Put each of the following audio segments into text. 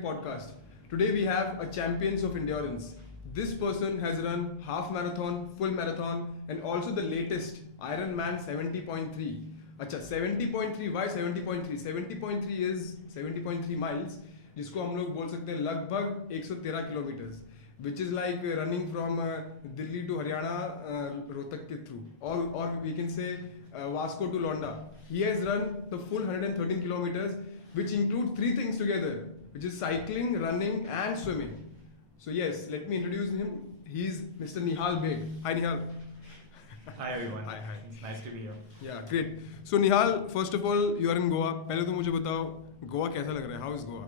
Trek podcast. Today we have a champions of endurance. This person has run half marathon, full marathon, and also the latest Ironman 70.3. अच्छा 70.3 why 70.3? 70.3 is 70.3 miles जिसको हम लोग बोल सकते हैं लगभग 113 kilometres which is like running from Delhi to Haryana Rohtak ke through or we can say Vasco to Londa. He has run the full 113 kilometers which include three things together which is cycling, running and swimming. So yes, let me introduce him. He's Mr. Nihal Bhed. Hi Nihal. Hi everyone. Hi. It's nice to be here. Yeah, great. So Nihal, first of all, you are in Goa. पहले तो मुझे बताओ गोवा कैसा लग रहा है? How is Goa?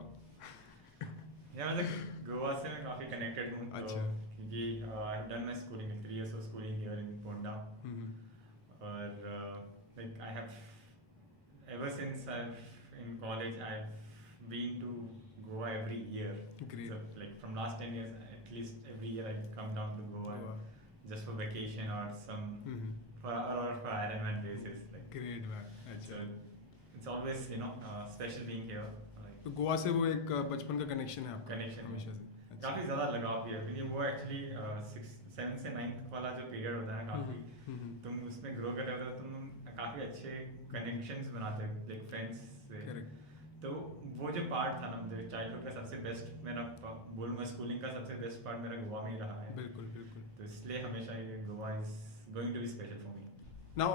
Yeah, मतलब गोवा से मैं काफी connected हूँ. अच्छा. क्योंकि I've done my schooling, 3 years of schooling here in Ponda. और like I have ever since I've in college I've been to Goa every year. Great. So like from last 10 years, at least every year I come down to Goa just for vacation or some for Ironman basis. Like, Great man. so अच्छा. it's always special being here. Like, तो गोवा से वो एक बचपन का connection है आपका? Connection. हमेशा से. काफी ज्यादा लगाव भी है क्योंकि वो एक्चुअली 7 से 9 वाला जो पीरियड होता है काफी तुम उसमें ग्रो कर रहे हो तो तुम काफी अच्छे कनेक्शंस बनाते हो लाइक फ्रेंड्स से. Correct. तो वो जो पार्ट था ना मेरे चाइल्डहुड का सबसे बेस्ट मेरा बोलूँगा स्कूलिंग का सबसे बेस्ट पार्ट मेरा गोवा में ही रहा है. बिल्कुल बिल्कुल. तो इसलिए हमेशा ये Goa is going to be special for me. Now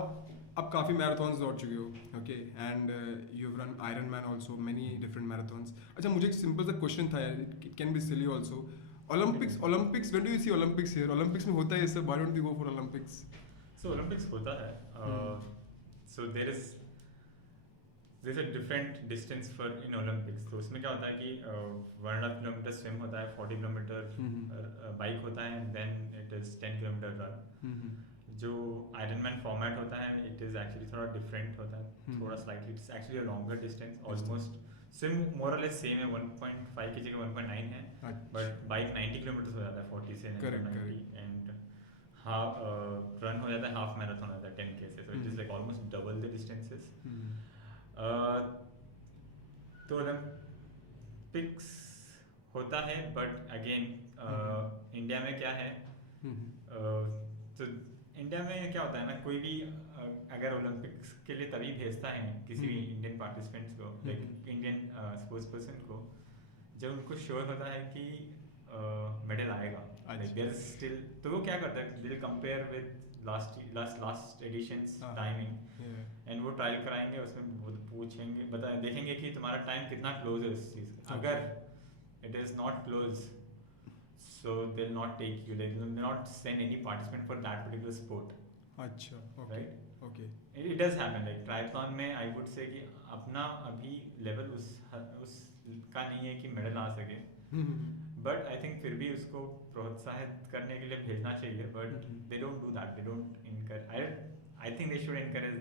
आप काफ़ी मैराथन्स दौड़ चुके हो, okay, and you've run Ironman also, many different marathons. अच्छा मुझे एक सिंपल सा क्वेश्चन था यार, it can be silly also. Olympics, when do you see Olympics here? Olympics में होता है ये सब, why don't you go for Olympics? So Olympics होता है. So there's a different distance for in Olympics. तो उसमें क्या होता है कि 1.5 किलोमीटर स्विम होता है, 40 किलोमीटर बाइक होता है, and then it is 10 kilometre run. जो आयरनमैन फॉर्मेट होता है इट इज एक्चुअली थोड़ा डिफरेंट होता है, थोड़ा slightly it's actually a longer distance. Almost swim more और लेस सेम है, 1.5 की जगह 1.9 है, बट बाइक 90 किलोमीटर हो जाता है 40 से 90, एंड रन हो जाता है हाफ मैराथन हो जाता है 10 के से. So it is like almost double the distances. तो ओलंपिक्स होता है बट अगेन इंडिया में क्या है, तो इंडिया में क्या होता है ना, कोई भी अगर ओलंपिक्स के लिए तभी भेजता है किसी भी इंडियन पार्टिसिपेंट्स को, लाइक इंडियन स्पोर्ट्स पर्सन को, जब उनको श्योर होता है कि मेडल आएगा. स्टिल तो वो क्या करता है, they will compare with last editions timing and वो ट्रायल कराएंगे, उसमें पूछेंगे देखेंगे कि तुम्हारा टाइम कितना क्लोज है इस चीज़ का. अगर it is not close, so they'll not take you, they will not send any participant for that particular sport. अच्छा, okay, right? Okay. It does happen, like triathlon में I would say कि अपना अभी level उस का नहीं है कि मेडल आ सके, but I think फिर भी उसको प्रोत्साहित करने के लिए भेजना चाहिए, but they don't do that, they don't encourage. I think they should encourage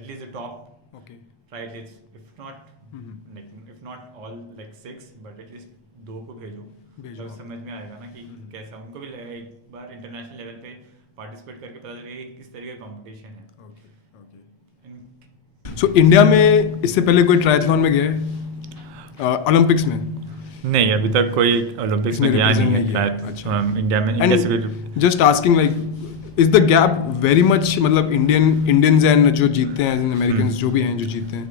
at least the top Okay. triathletes, if not like if not all like 6, but at least 2 को भेजो. जब समझ में आएगा ना कि कैसा, उनको भी लगेगा एक बार इंटरनेशनल लेवल पे पार्टिसिपेट करके पता लगेगा कि किस तरीके का कंपटीशन है. Okay okay. सो इंडिया में इससे पहले कोई ट्रायथलॉन में गया है ओलंपिक्स में? नहीं, अभी तक कोई ओलंपिक्स में गया नहीं है. अच्छा, इंडिया में इंडिया से भी just asking like is the gap very much, मतलब इंडियंस एंड जो जीतते हैं अमेरिकन्स जो भी हैं जो जीतते हैं?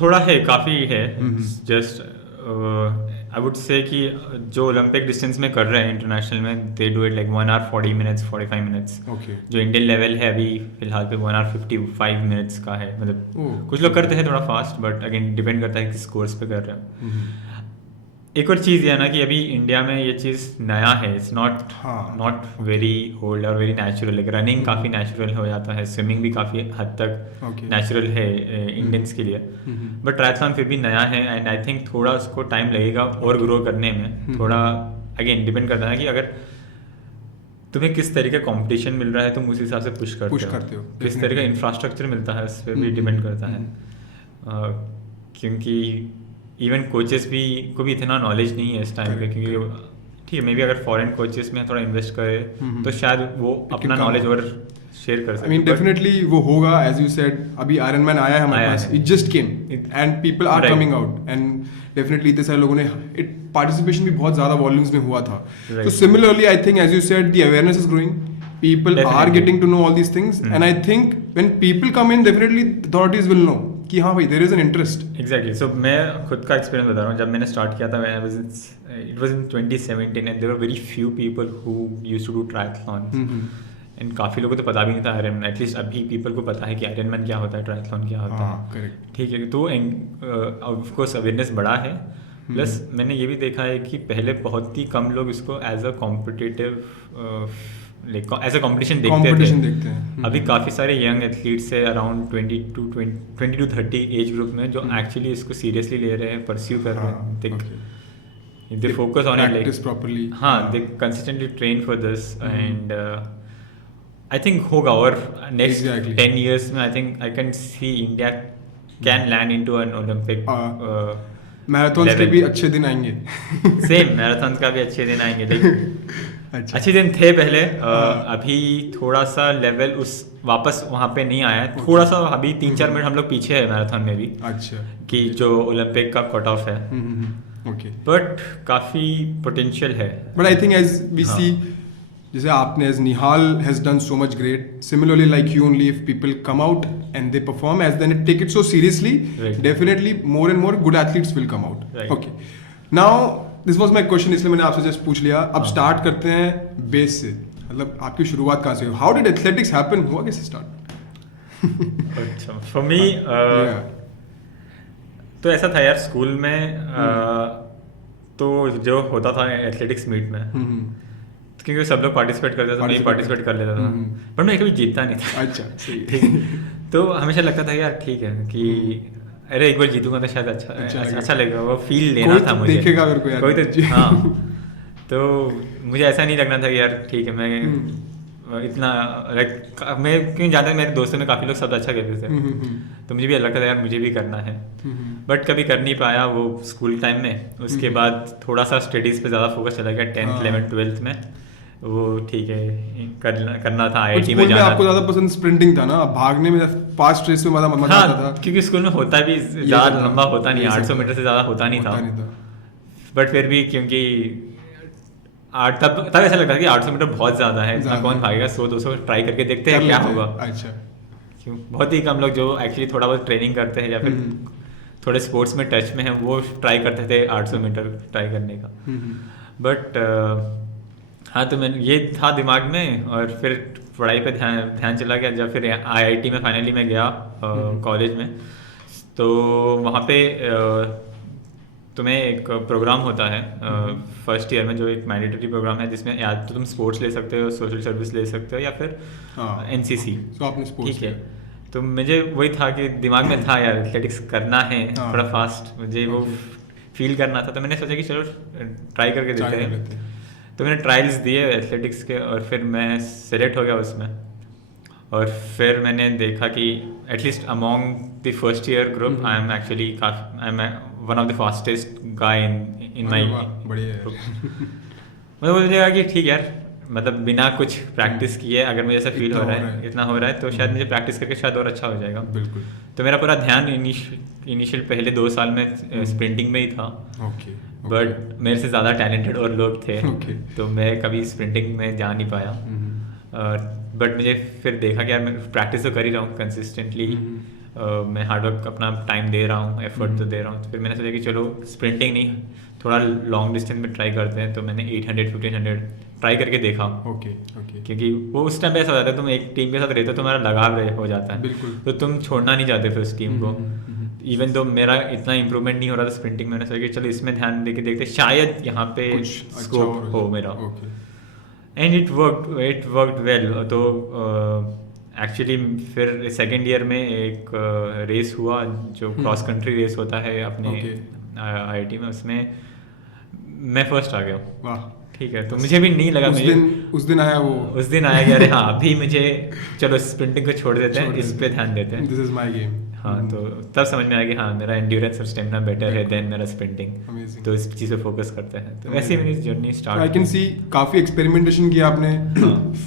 थोड़ा है, काफ़ी है. जस्ट आई वुड से कि जो ओलंपिक डिस्टेंस में कर रहे हैं इंटरनेशनल में, they do it like 1 hour 40 minutes 45 minutes. Okay. जो इंडियन लेवल है अभी फिलहाल पे 1 hour 55 minutes का है. मतलब कुछ लोग करते हैं थोड़ा फास्ट, बट अगेन डिपेंड करता है किस कोर्स पे कर रहे हैं. एक और चीज़ ये है ना कि अभी इंडिया में ये चीज़ नया है, इट्स नॉट वेरी ओल्ड और वेरी नेचुरल. लाइक रनिंग काफ़ी नेचुरल हो जाता है, स्विमिंग भी काफ़ी हद तक नेचुरल है इंडियंस के लिए, बट ट्रायथलॉन फिर भी नया है, एंड आई थिंक थोड़ा उसको टाइम लगेगा और ग्रो करने में. थोड़ा अगेन डिपेंड करता है कि अगर तुम्हें किस तरीके का कंपटीशन मिल रहा है तुम उस हिसाब से पुश करते हो, किस तरह का इंफ्रास्ट्रक्चर मिलता है उस पर भी डिपेंड करता है. क्योंकि इवन कोचेस भी को भी इतना नॉलेज नहीं है इस टाइम पे, क्योंकि ठीक है मे बी अगर फॉरेन कोचेस में थोड़ा इन्वेस्ट करे तो शायद वो अपना नॉलेज और शेयर कर I सकते mean, But- definitely वो होगा, as you said. अभी Iron Man आया है हमारे आया पास. है. It just came, and people are Right. coming out, and definitely इतने सारे लोगों ने participation भी बहुत ज़्यादा volumes में हुआ था. So Right. similarly, I think, as you said, the awareness is growing. People are Definitely. getting to know all these things, and I think when people come in, definitely the authorities will know कि हाँ भाई, there is an interest. Exactly. So मैं खुद का experience बता रहा हूँ. जब मैंने स्टार्ट किया था, it was in 2017 and there were very few people who used to do triathlons. And काफ़ी लोगों को तो पता भी नहीं था आयरन मैन. एटलीस्ट अभी पीपल को पता है कि आयरन मैन क्या होता है, ट्रायथलॉन क्या होता है. Correct. ठीक है. तो ऑफ कोर्स अवेयरनेस बढ़ा है. प्लस मैंने ये भी देखा है कि पहले बहुत ही कम लोग इसको as a competitive as a competition Competition देखते देखते थे. हैं. अभी काफ़ी सारे यंग एथलीट्स है अराउंड 20 to 30 एज ग्रुप में जो एक्चुअली इसको सीरियसली ले रहे हैं, परस्यू कर रहे हैं. They focus on it, like Practice properly. हाँ, they consistently train for this and I think होगा. और next Exactly. 10 years में I think I can see India can land into an Olympic Marathons के level. भी अच्छे दिन आएंगे. same marathons का भी अच्छे दिन आएंगे. अच्छा. अच्छे दिन थे पहले. अभी थोड़ा सा लेवल उस वापस वहाँ पे नहीं आया है. थोड़ा सा अभी 3-4 मिनट हम लोग पीछे है मैराथन में भी, अच्छा. कि जो ओलंपिक का कट ऑफ है. Okay. बट काफ़ी पोटेंशियल है. But I think as we हाँ. see, जैसे आपने as Nihal has done so much great. Similarly, like you only, if people come out and they perform as then take it so seriously, Right. definitely more and more good athletes will come out. Right. Okay. Now this was my question, इसलिए मैंने आपसे just पूछ लिया. अब start करते हैं base से. मतलब आपकी शुरुआत कहाँ से हुई? How did athletics happen? हुआ कैसे start? अच्छा, for me Yeah. तो ऐसा था यार स्कूल में तो जो होता था एथलेटिक्स मीट में, क्योंकि सब लोग पार्टिसिपेट करते थे, मैं भी पार्टिसिपेट कर लेता था. पर मैं कभी जीतता नहीं था. अच्छा, सही है. ठीक है. तो हमेशा लगता था यार ठीक है कि अरे एक बार जीतूंगा तो शायद अच्छा लगेगा. वो फील लेना कोई था तो मुझे. देखेगा अगर कोई कोई आदमी. तो हाँ. तो मुझे ऐसा नहीं लगना था कि यार ठीक है मैं इतना लाइक मैं क्यों ज़्यादा मेरे दोस्तों में काफ़ी लोग सब अच्छा करते थे. तो मुझे भी लगता था यार मुझे भी करना है. बट कभी कर नहीं पाया वो स्कूल टाइम में. उसके बाद थोड़ा सा स्टडीज़ पे ज़्यादा फोकस चला गया 10th 11th 12th में. वो ठीक है करना था. IIT में जाना. आपको ज़्यादा पसंद स्प्रिंटिंग था ना, भागने में, फास्ट रेस में मजा आता था. क्योंकि स्कूल में होता भी ज़्यादा लंबा होता नहीं, 800 मीटर से ज़्यादा होता नहीं था. बट फिर भी क्योंकि तब ऐसा लगता था कि 800 मीटर बहुत ज़्यादा है, इतना कौन भागेगा. 100-200 ट्राई करके देखते हैं क्या होगा. अच्छा. क्यों बहुत ही कम लोग जो एक्चुअली थोड़ा बहुत ट्रेनिंग करते हैं या फिर थोड़े स्पोर्ट्स में टच में हैं वो ट्राई करते थे 800 मीटर ट्राई करने का. बट हाँ, तो मैंने ये था दिमाग में. और फिर पढ़ाई पे ध्यान चला गया. जब फिर IIT में फाइनली मैं गया कॉलेज में, तो वहाँ पे तुम्हें एक प्रोग्राम होता है फर्स्ट ईयर में, जो एक मैंडेटरी प्रोग्राम है जिसमें या तो तुम स्पोर्ट्स ले सकते हो, सोशल सर्विस ले सकते हो, या फिर NCC. तो आपने स्पोर्ट्स ठीक है. तो मुझे वही था कि दिमाग में था यार एथलेटिक्स करना है थोड़ा फास्ट, मुझे वो फील करना था. तो मैंने सोचा कि चलो ट्राई करके देखते हैं. तो मैंने ट्रायल्स दिए एथलेटिक्स के और फिर मैं सेलेक्ट हो गया उसमें. और फिर मैंने देखा कि at least among the first year group I am one of the fastest guy in my. मतलब मुझे लगा कि ठीक यार, मतलब बिना कुछ प्रैक्टिस किए अगर मुझे ऐसा फील हो रहा है, इतना हो रहा है, तो शायद मुझे प्रैक्टिस करके शायद और अच्छा हो जाएगा. बिल्कुल. तो मेरा पूरा ध्यान इनिशियल पहले 2 साल में स्प्रिंटिंग में ही था. बट मेरे से ज़्यादा टैलेंटेड और लोग थे. तो मैं कभी स्प्रिंटिंग में जा नहीं पाया. बट मुझे फिर देखा कि यार मैं प्रैक्टिस तो कर ही रहा हूँ कंसिस्टेंटली. मैं हार्डवर्क अपना टाइम दे रहा हूँ, एफर्ट तो दे रहा हूँ. तो फिर मैंने सोचा कि चलो स्प्रिंटिंग नहीं, थोड़ा लॉन्ग डिस्टेंस में ट्राई करते हैं. तो मैंने 800-1500 ट्राई करके देखा. क्योंकि वो उस टाइम पे ऐसा हो जाता है, तुम एक टीम के साथ रहते हो तो तुम्हारा लगाव हो जाता है, तो तुम छोड़ना नहीं चाहते फिर उस टीम को. इवन तो मेरा इतना इंप्रूवमेंट नहीं हो रहा था स्प्रिंटिंग में, मैंने सोचा कि चलो इसमें ध्यान देके देखते शायद यहाँ पे स्कोप हो मेरा. And it worked well. तो एक्चुअली फिर सेकेंड ईयर में एक रेस हुआ जो क्रॉस कंट्री रेस होता है अपने IIT में. उसमें मैं फर्स्ट आ गया. ठीक है. तो मुझे भी नहीं लगा उस दिन आया कि अरे हाँ अभी मुझे चलो स्प्रिंटिंग को छोड़ देते हैं, इस पे ध्यान देते हैं. This is my game. हाँ, तो तब समझ में आया कि हाँ मेरा एंड्योरेंस और स्टेमिना बेटर है देन मेरा स्प्रिंटिंग. तो इस चीज़ पे फोकस करते हैं. तो ऐसे ही मेरी journey start. I can see काफ़ी एक्सपेरिमेंटेशन किया आपने.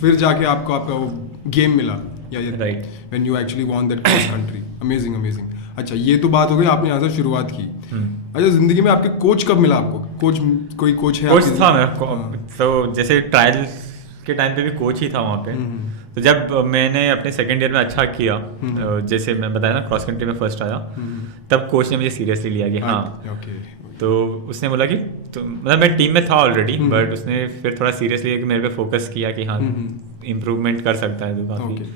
फिर जाके आपका वो गेम मिला या Right. When you actually von that cross country. Amazing amazing. अच्छा, ये तो बात हो गई, आपने यहाँ से शुरुआत की. अच्छा, जिंदगी में आपके कोच कब मिला आपको? कोच, कोई कोच है? कोच था मेरा. तो जैसे ट्रायल के टाइम पे भी कोच ही था वहाँ पे. तो जब मैंने अपने सेकंड ईयर में अच्छा किया, जैसे मैं बताया ना क्रॉस कंट्री में फर्स्ट आया, तब कोच ने मुझे सीरियसली लिया कि हाँ. तो उसने बोला कि तो मतलब मैं टीम में था ऑलरेडी, बट उसने फिर थोड़ा सीरियसली कि मेरे पे फोकस किया कि हाँ इम्प्रूवमेंट कर सकता है तो काफ़ी.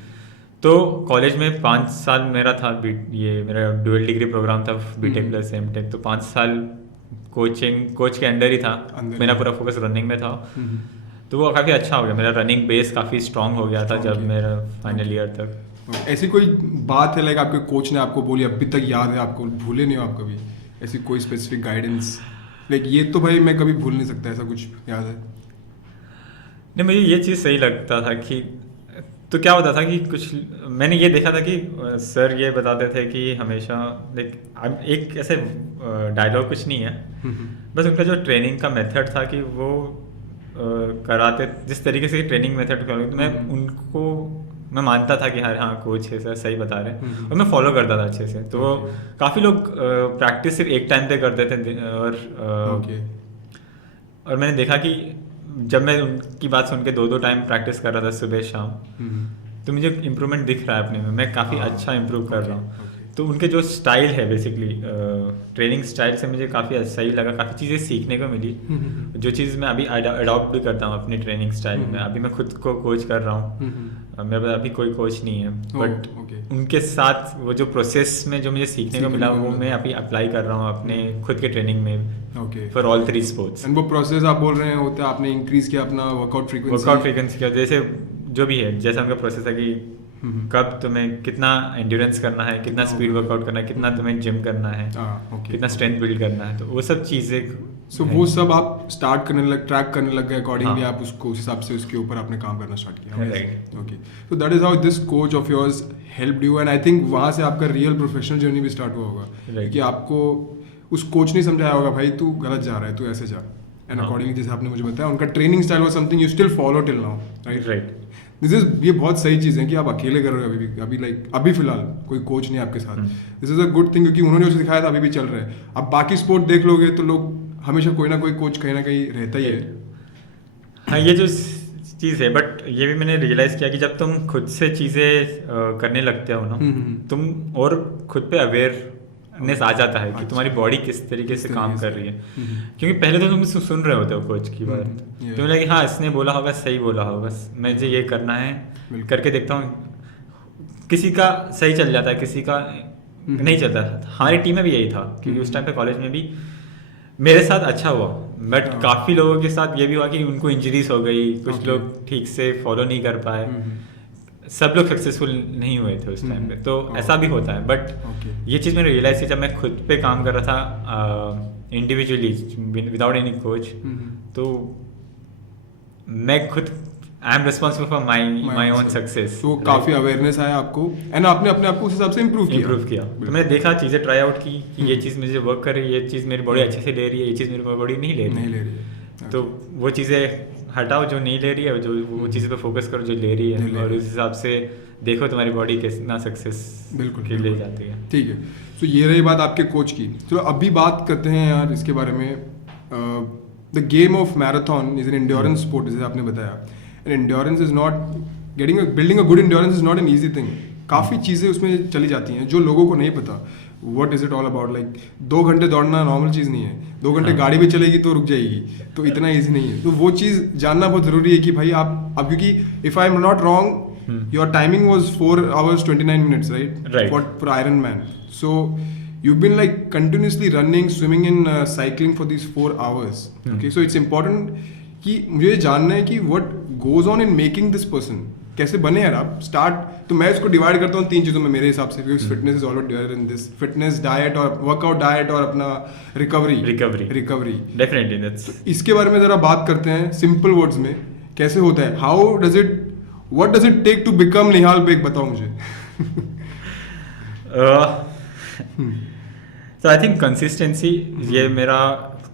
तो कॉलेज में 5 साल मेरा था, ये मेरा डुअल डिग्री प्रोग्राम था, बीटेक प्लस एमटेक. तो 5 साल कोच के अंडर ही था. मेरा पूरा फोकस रनिंग में था. तो वो काफ़ी अच्छा हो गया. मेरा रनिंग बेस काफ़ी स्ट्रांग हो गया था जब मेरा फाइनल ईयर तक. ऐसी कोई बात है लाइक आपके कोच ने आपको बोली, अभी तक याद है आपको, भूले नहीं हो आप कभी? ऐसी कोई स्पेसिफिक गाइडेंस लाइक ये तो भाई मैं कभी भूल नहीं सकता, ऐसा कुछ याद है? नहीं, मुझे ये चीज़ सही लगता था कि तो क्या होता था कि कुछ मैंने ये देखा था कि सर ये बताते थे कि हमेशा लाइक एक ऐसे डायलॉग कुछ नहीं है, बस उनका जो ट्रेनिंग का मेथड था कि वो कराते जिस तरीके से ट्रेनिंग मेथड कर, तो मैं उनको मैं मानता था कि हाँ कोच है सर सही बता रहे हैं, और मैं फॉलो करता था अच्छे से. तो काफ़ी लोग प्रैक्टिस सिर्फ एक टाइम पे करते थे, और मैंने देखा कि जब मैं उनकी बात सुन के 2-2 टाइम प्रैक्टिस कर रहा था सुबह शाम, तो मुझे इम्प्रूवमेंट दिख रहा है अपने में. मैं काफ़ी अच्छा इम्प्रूव कर रहा हूँ. तो उनके जो स्टाइल है बेसिकली ट्रेनिंग स्टाइल से मुझे काफ़ी सही लगा. काफ़ी चीज़ें सीखने को मिली, जो चीज़ मैं अभी अडॉप्ट भी करता हूँ अपनी ट्रेनिंग स्टाइल में. अभी मैं खुद को कोच कर रहा हूँ, मेरे पास अभी कोई कोच नहीं है, बट उनके साथ वो जो प्रोसेस में जो मुझे सीखने को मिला वो मैं अभी अप्लाई कर रहा हूँ अपने खुद के ट्रेनिंग में फॉर ऑल 3 स्पोर्ट्स. एंड वो प्रोसेस आप बोल रहे हैं होता है आपने इंक्रीज किया अपना वर्कआउट फ्रीक्वेंसी किया, जैसे जो भी है, जैसा उनका प्रोसेस है कि कब तुम्हें कितना एंड्योरेंस करना है, कितना स्पीड वर्कआउट करना है, कितना तुम्हें जिम करना है, कितना स्ट्रेंथ बिल्ड करना है, तो वो सब चीज़ें. सो वो सब आप स्टार्ट ट्रैक करने लग गए अकॉर्डिंगली. आप उसको उस हिसाब से उसके ऊपर आपने काम करना स्टार्ट किया. Okay, so that is how this coach of yours helped you. And I think वहाँ से आपका रियल प्रोफेशनल जर्नी भी स्टार्ट हुआ होगा कि आपको उस कोच ने समझाया होगा भाई तू गलत जा रहा है, तू ऐसे जा. एंड अकॉर्डिंगली जैसे आपने मुझे बताया उनका training style was something you still follow till now, right? ये बहुत सही चीज़ है कि आप अकेले कर रहे हो अभी फिलहाल कोई कोच नहीं आपके साथ. This is a good thing, क्योंकि उन्होंने जो सिखाया था अभी भी चल रहा है. अब बाकी स्पोर्ट देख लोगे तो लोग हमेशा कोई ना कोई कोच कहीं ना कहीं रहता ही है. हाँ, ये जो चीज़ है, बट ये भी मैंने रियलाइज़ किया कि जब तुम खुद से चीज़ें करने लगते हो ना, तुम और खुद पे अवेयरनेस आ जाता है कि तुम्हारी बॉडी किस तरीके से काम कर रही है. क्योंकि पहले तो तुम सुन रहे होते हो कोच की बात, तुम्हें लगे हाँ इसने बोला होगा, सही बोला होगा, मुझे ये करना है, करके देखता हूँ. किसी का सही चल जाता है, किसी का नहीं चलता. हमारी टीम में भी यही था, क्योंकि उस टाइम पे कॉलेज में भी मेरे साथ अच्छा हुआ, बट काफ़ी लोगों के साथ ये भी हुआ कि उनको इंजरीज हो गई, कुछ लोग ठीक से फॉलो नहीं कर पाए, सब लोग सक्सेसफुल नहीं हुए थे उस टाइम पे. तो ऐसा भी होता है, बट ये चीज़ मैंने रियलाइज़ की जब मैं खुद पे काम कर रहा था इंडिविजुअली विदाउट एनी कोच. तो मैं खुद I am responsible for my own success. तो काफ़ी अवेयरनेस आया आपको, एंड आपने अपने आप को उस हिसाब से इम्प्रूव किया. तो मैंने देखा, चीज़ें ट्राई आउट की कि ये चीज़ मुझे वर्क कर रही है, ये चीज़ मेरी बॉडी अच्छे से ले रही है, ये चीज़ मेरी बॉडी नहीं ले रही है. तो वो चीज़ें हटाओ जो नहीं ले रही है, जो वो चीज़ पे फोकस करो जो ले रही है, और उस हिसाब से देखो तुम्हारी बॉडी कितना सक्सेस बिल्कुल ले जाती है. ठीक है, तो ये रही बात आपके कोच की. तो अभी बात करते हैं यार इसके बारे में. The game of marathon is an endurance sport, जैसे आपने बताया. And endurance is not building a good endurance is not an easy thing. काफ़ी चीज़ें उसमें चली जाती हैं जो लोगों को नहीं पता. What is it all about? Like 2 घंटे दौड़ना नॉर्मल चीज़ नहीं है. 2 घंटे गाड़ी भी चलेगी तो रुक जाएगी, तो इतना ईजी नहीं है. तो वो चीज़ जानना बहुत ज़रूरी है कि भाई आप अब, क्योंकि if I am not wrong your timing was 4 hours 29 minutes, right? For Ironman. So you've been like continuously running, swimming and cycling for these 4 hours. Okay, so it's important कि मुझे जानना है कि what goes on in making this person. कैसे बने यार आप start? तो मैं इसको डिवाइड करता हूँ 3 चीज़ों में मेरे हिसाब से, क्योंकि fitness is always divided in this: fitness, diet और वर्कआउट, डाइट और अपना रिकवरी. Definitely that's. इसके बारे में ज़रा बात करते हैं सिंपल वर्ड्स में. कैसे होता है? How does it, what does it take to become Nihal Baig? बताओ मुझे. तो आई थिंक कंसिस्टेंसी, ये मेरा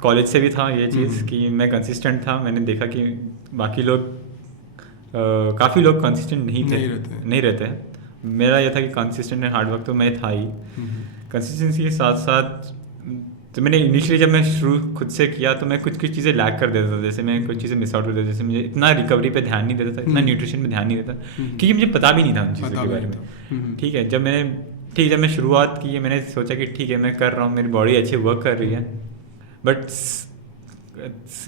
कॉलेज से भी था ये चीज़ कि मैं कंसिस्टेंट था. मैंने देखा कि बाकी लोग काफ़ी लोग कंसिस्टेंट नहीं नहीं नहीं रहते हैं। मेरा ये था कि कंसिस्टेंट एंड हार्ड वर्क तो मैं था ही, कंसिस्टेंसी के साथ साथ तो मैंने इनिशियली जब मैं शुरू खुद से किया तो मैं कुछ चीज़ें लैक कर देता था, जैसे मैं कुछ चीज़ें मिस आउट कर देता था, जैसे मुझे इतना रिकवरी पे ध्यान नहीं देता था, इतना न्यूट्रिशन पे ध्यान नहीं देता, क्योंकि मुझे पता भी नहीं था उन चीज़ों के बारे में। ठीक है, जब मैं शुरुआत की, मैंने सोचा कि ठीक है मैं कर रहा हूँ, मेरी बॉडी अच्छी वर्क कर रही है, बट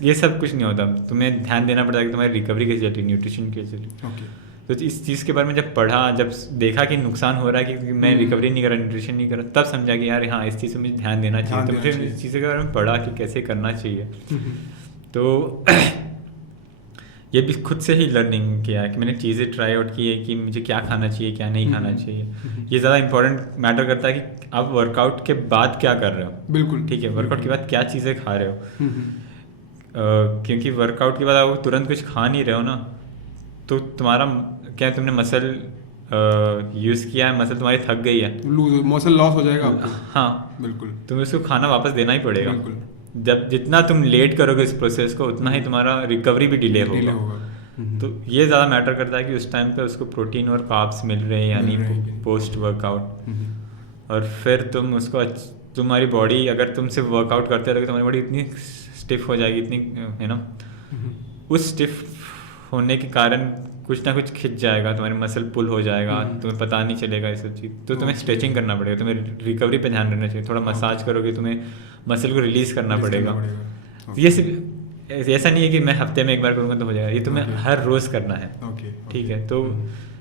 ये सब कुछ नहीं होता, तुम्हें ध्यान देना पड़ता है कि तुम्हारी रिकवरी कैसे चल रही है, न्यूट्रिशन कैसे चल रही है। तो इस चीज़ के बारे में जब पढ़ा, जब देखा कि नुकसान हो रहा है कि मैं रिकवरी नहीं कर रहा, न्यूट्रिशन नहीं कर रहा, तब समझा कि यार हाँ इस चीज़ से मुझे ध्यान देना चाहिए। तो फिर इस चीज़ के बारे में पढ़ा कि कैसे करना चाहिए। तो ये भी खुद से ही लर्निंग किया है कि मैंने चीज़ें ट्राई आउट की है कि मुझे क्या खाना चाहिए, क्या नहीं खाना चाहिए। ये ज़्यादा इंपॉर्टेंट मैटर करता है कि आप वर्कआउट के बाद क्या कर रहे हो। बिल्कुल ठीक है, वर्कआउट के बाद क्या चीज़ें खा रहे हो, क्योंकि वर्कआउट के बाद आप तुरंत कुछ खा नहीं रहे हो ना, तो तुम्हारा क्या तुमने मसल यूज़ किया है, मसल तुम्हारी थक गई है, मसल लॉस हो जाएगा आपको। हाँ बिल्कुल, तुम्हें उसको खाना वापस देना ही पड़ेगा। बिल्कुल। जब जितना तुम लेट करोगे इस प्रोसेस को, उतना ही तुम्हारा रिकवरी भी डिले होगा। तो ये ज़्यादा मैटर करता है कि उस टाइम पे उसको प्रोटीन और कार्ब्स मिल रहे हैं यानी पोस्ट वर्कआउट। और फिर तुम उसको तुम्हारी बॉडी, अगर तुम सिर्फ वर्कआउट करते रहोगे तुम्हारी बॉडी इतनी स्टिफ हो जाएगी, इतनी है ना, उस स्टिफ होने के कारण कुछ ना कुछ खिंच जाएगा, तुम्हारी मसल पुल हो जाएगा, तुम्हें पता नहीं चलेगा ये सब चीज़। तो तुम्हें स्ट्रेचिंग करना पड़ेगा, तुम्हें रिकवरी पे ध्यान देना चाहिए, थोड़ा मसाज करोगे, तुम्हें मसल को रिलीज़ करना पड़ेगा। ये सिर्फ ऐसा नहीं है कि मैं हफ्ते में एक बार करूँगा तो हो जाएगा, ये तुम्हें हर रोज़ करना है। ठीक है, तो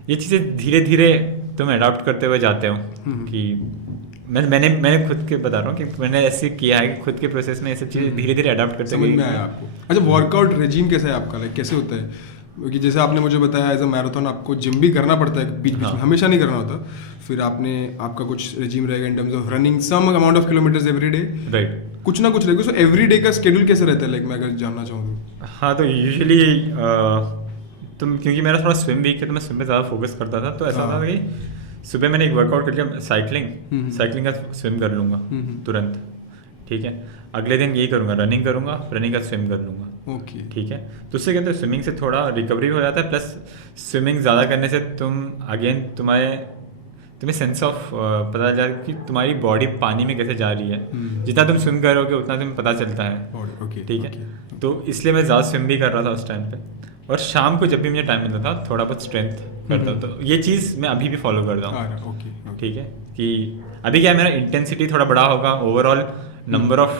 ये चीज़ें धीरे धीरे तुम अडॉप्ट करते हुए जाते हो। कि मैंने खुद के बता रहा हूँ कि मैंने ऐसे किया है कि खुद के प्रोसेस में ये सब चीज़ें धीरे धीरे अडॉप्ट करते समझ में आया आपको। अच्छा, वर्कआउट रेजिम कैसा है आपका, लाइक कैसे होता है? क्योंकि जैसे आपने मुझे बताया एज अ मैराथन आपको जिम भी करना पड़ता है बीच बीच में, हमेशा नहीं करना होता। फिर आपका कुछ रेजिम रहेगा in terms of running some amount of kilometres every day, right, कुछ ना कुछ रहेगा। सो एवरी डे का शेड्यूल कैसे रहता है, लाइक मैं अगर जानना चाहूँ तो? हाँ, तो यूजुअली क्योंकि मेरा थोड़ा स्विम वीक है तो मैं स्विम पे ज़्यादा फोकस करता था। तो ऐसा था कि सुबह मैंने एक वर्कआउट कर लिया, साइकिलिंग का स्विम कर लूँगा तुरंत। ठीक है, अगले दिन यही करूँगा, रनिंग करूँगा, रनिंग का स्विम कर लूँगा। ओके, ठीक है, तो उससे कहते हैं स्विमिंग से थोड़ा रिकवरी हो जाता है, प्लस स्विमिंग ज़्यादा करने से तुम्हें सेंस ऑफ पता चला कि तुम्हारी बॉडी पानी में कैसे जा रही है। जितना तुम स्विम करोगे उतना तुम्हें पता चलता है। ठीक है, तो इसलिए मैं ज़्यादा स्विम भी कर रहा था उस टाइम पे, और शाम को जब भी मुझे टाइम मिलता था थोड़ा बहुत स्ट्रेंथ करता था। तो ये चीज़ मैं अभी भी फॉलो करता हूँ। ठीक है, कि अभी क्या है, मेरा इंटेंसिटी थोड़ा बड़ा होगा, overall number of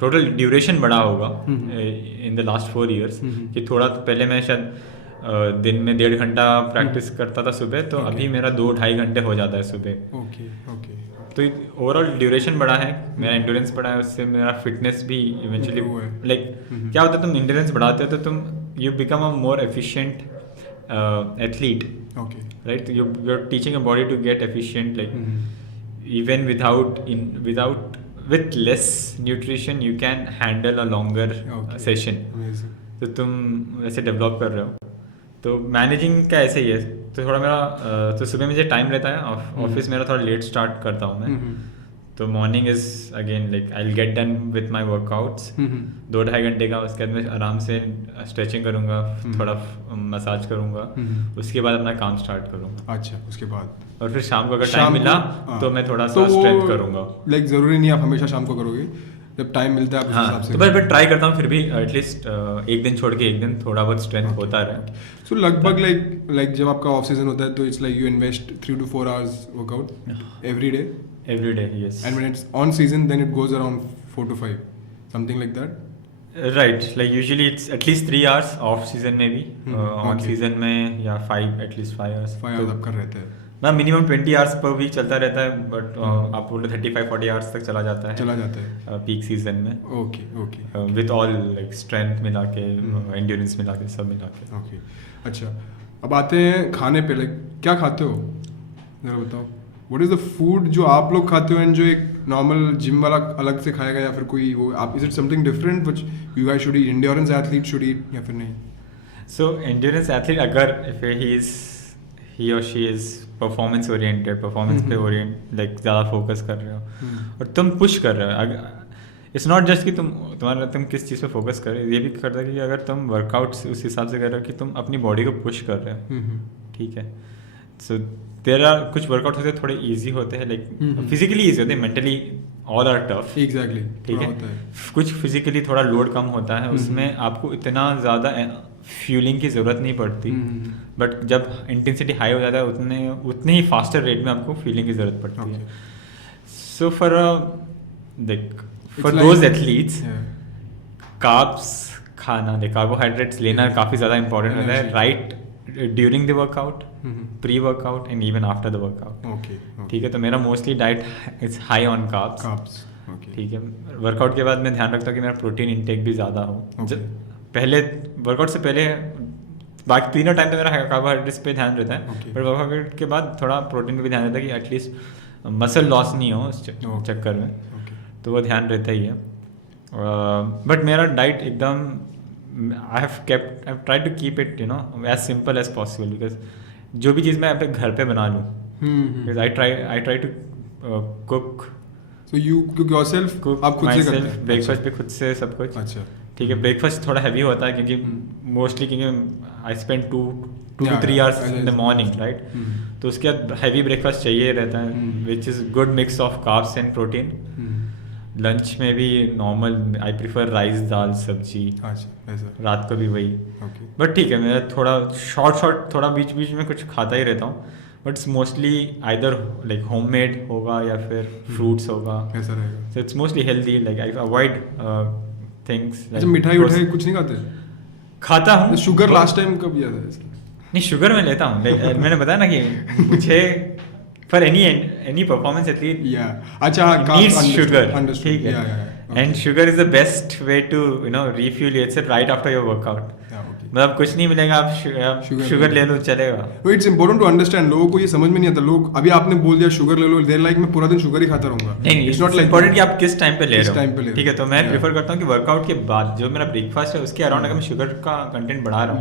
total duration बड़ा होगा इन द लास्ट 4 years। कि थोड़ा तो पहले मैं शायद दिन में 1.5 घंटा प्रैक्टिस करता था सुबह, तो अभी मेरा 2-2.5 घंटे हो जाता है सुबह। तो ओवरऑल ड्यूरेशन बढ़ा है, मेरा एंड्योरेंस बढ़ा है, उससे मेरा फिटनेस भी इवेंचुअली लाइक क्या होता है, तुम एंड्योरेंस बढ़ाते हो तो तुम you become a more efficient athlete. Right, you are teaching a body to get efficient, like even with less nutrition you can handle a longer session। तो तुम वैसे डेवलप कर रहे हो, तो मैनेजिंग का ऐसे ही है। तो थोड़ा मेरा तो सुबह मुझे टाइम रहता है, ऑफिस मेरा थोड़ा लेट स्टार्ट करता हूँ मैं। तो morning is again like I will get done with my workouts 2-2.5 घंटे का। उसके बाद मैं आराम से स्ट्रेचिंग करूँगा, थोड़ा मसाज करूँगा, उसके बाद अपना काम स्टार्ट करूँगा। अच्छा, उसके बाद और फिर शाम को अगर टाइम मिला तो मैं थोड़ा सा स्ट्रेंथ करूँगा। लाइक ज़रूरी नहीं आप हमेशा शाम को करोगे, जब टाइम मिलता है आप उस हिसाब से। तो मैं ट्राई करता हूँ फिर भी एटलीस्ट एक दिन छोड़ के एक दिन थोड़ा बहुत स्ट्रेंथ होता रहे। सो लगभग लाइक जब आपका ऑफ सीजन होता है तो it's like you invest 3 to 4 hours workout every day, yes, and when it's on season then it goes around 4 to 5, something like that, right? Like usually it's at least 3 hours off season में भी, on season में या 5 at least 5 hours आपका रहता है ना, minimum 20 hours पर week चलता रहता है, बट आप बोलो 35-40 hours तक चला जाता है पीक सीजन में। Okay with all like strength मिला के, एंड्योरेंस मिला के, सब मिला के। ओके, अच्छा, अब आते हैं खाने पे। लाइक क्या खाते हो, जरा बताओ, व्हाट इज द फूड जो आप लोग खाते हो एंड जो एक नॉर्मल जिम वाला अलग से खाएगा, या फिर कोई वो आप, is it something different which you guys should eat, endurance athlete should eat, या फिर नहीं? सो एंड्योरेंस एथलीट अगर इफ ही और she is performance oriented, performance पे ओरिएंट लाइक ज़्यादा फोकस कर रहे हो और तुम पुश कर रहे हो, इट्स नॉट जस्ट कि तुम किस चीज़ पे फोकस कर रहे हो, ये भी करता है कि अगर तुम वर्कआउट उस हिसाब से कर रहे हो कि तुम अपनी बॉडी को पुश कर रहे हो, ठीक है। सो तेरा कुछ वर्कआउट होते हैं थोड़े इजी होते हैं, लाइक फिजिकली इजी होते हैं, mentally all are tough, exactly, ठीक है। कुछ फिजिकली थोड़ा लोड कम होता है, उसमें आपको इतना ज़्यादा फ्यूलिंग की ज़रूरत नहीं पड़ती, बट जब इंटेंसिटी हाई हो जाता है उतने ही फास्टर रेट में आपको फ्यूलिंग की ज़रूरत पड़ती है। So for those athletes carbs खाना, कार्बोहाइड्रेट्स लेना काफ़ी ज़्यादा इंपॉर्टेंट होता है, right during the workout, pre workout and even after the workout, ठीक है। तो मेरा mostly diet is high on carbs, ठीक है। वर्कआउट के बाद मैं ध्यान रखता हूँ कि मेरा प्रोटीन इंटेक भी ज़्यादा हो। पहले वर्कआउट से पहले बाकी तीनों टाइम तो मेरा कार्बोहाइड्रेट्स पे ध्यान रहता है, बट वर्कआउट के बाद थोड़ा प्रोटीन पे भी ध्यान रहता है कि एटलीस्ट मसल लॉस नहीं हो उस चक्कर में, तो वो ध्यान रहता ही है। बट मेरा डाइट एकदम I've tried to keep it, you know, as simple as possible, because जो भी चीज़ मैं घर पे बना लूँ, because I try to cook. So you cook yourself? आप खुद से करते हैं? ब्रेकफास्ट पे खुद से सब कुछ। अच्छा, ठीक है। ब्रेकफास्ट थोड़ा हैवी होता है क्योंकि mostly I spend 2 to 3 hours in the morning, right? तो उसके बाद हैवी ब्रेकफास्ट चाहिए रहता है, which is good mix of carbs and protein. Lunch में भी नॉर्मल आई प्रीफर राइस, दाल, सब्जी। अच्छा, रात को भी वही। बट ठीक है, मैं थोड़ा शॉर्ट थोड़ा बीच बीच में कुछ खाता ही रहता हूँ, but it's mostly either like homemade होगा या फिर फ्रूट्स होगा, ऐसा रहेगा। So it's mostly healthy, like I avoid things. अच्छा, मिठाई कुछ नहीं खाते? खाता हूँ। शुगर लास्ट टाइम कब लिया था? नहीं, शुगर मैं लेता हूँ। मैंने बताया ना कि मुझे for any performance athlete, needs sugar, ठीक है। And sugar is the best way to, you know, refuel yourself right after your workout. मतलब कुछ नहीं मिलेगा, आप शुगर ले लो, चलेगा। इट्स इम्पोर्टेंट टू अंडरस्टैंड, लोगों को ये समझ में नहीं आता। लोग अभी आपने बोल दिया शुगर ले लो, देयर लाइक मैं पूरा दिन शुगर ही खाता रहूंगा। नहीं, इट्स नॉट लाइक इम्पोर्टेंट कि आप किस टाइम पे ले रहे हो, ठीक है। तो मैं प्रेफर करता हूँ कि वर्कआउट के बाद जो मेरा ब्रेकफास्ट है उसके अराउंड अगर मैं शुगर का कंटेंट बढ़ा रहा हूँ,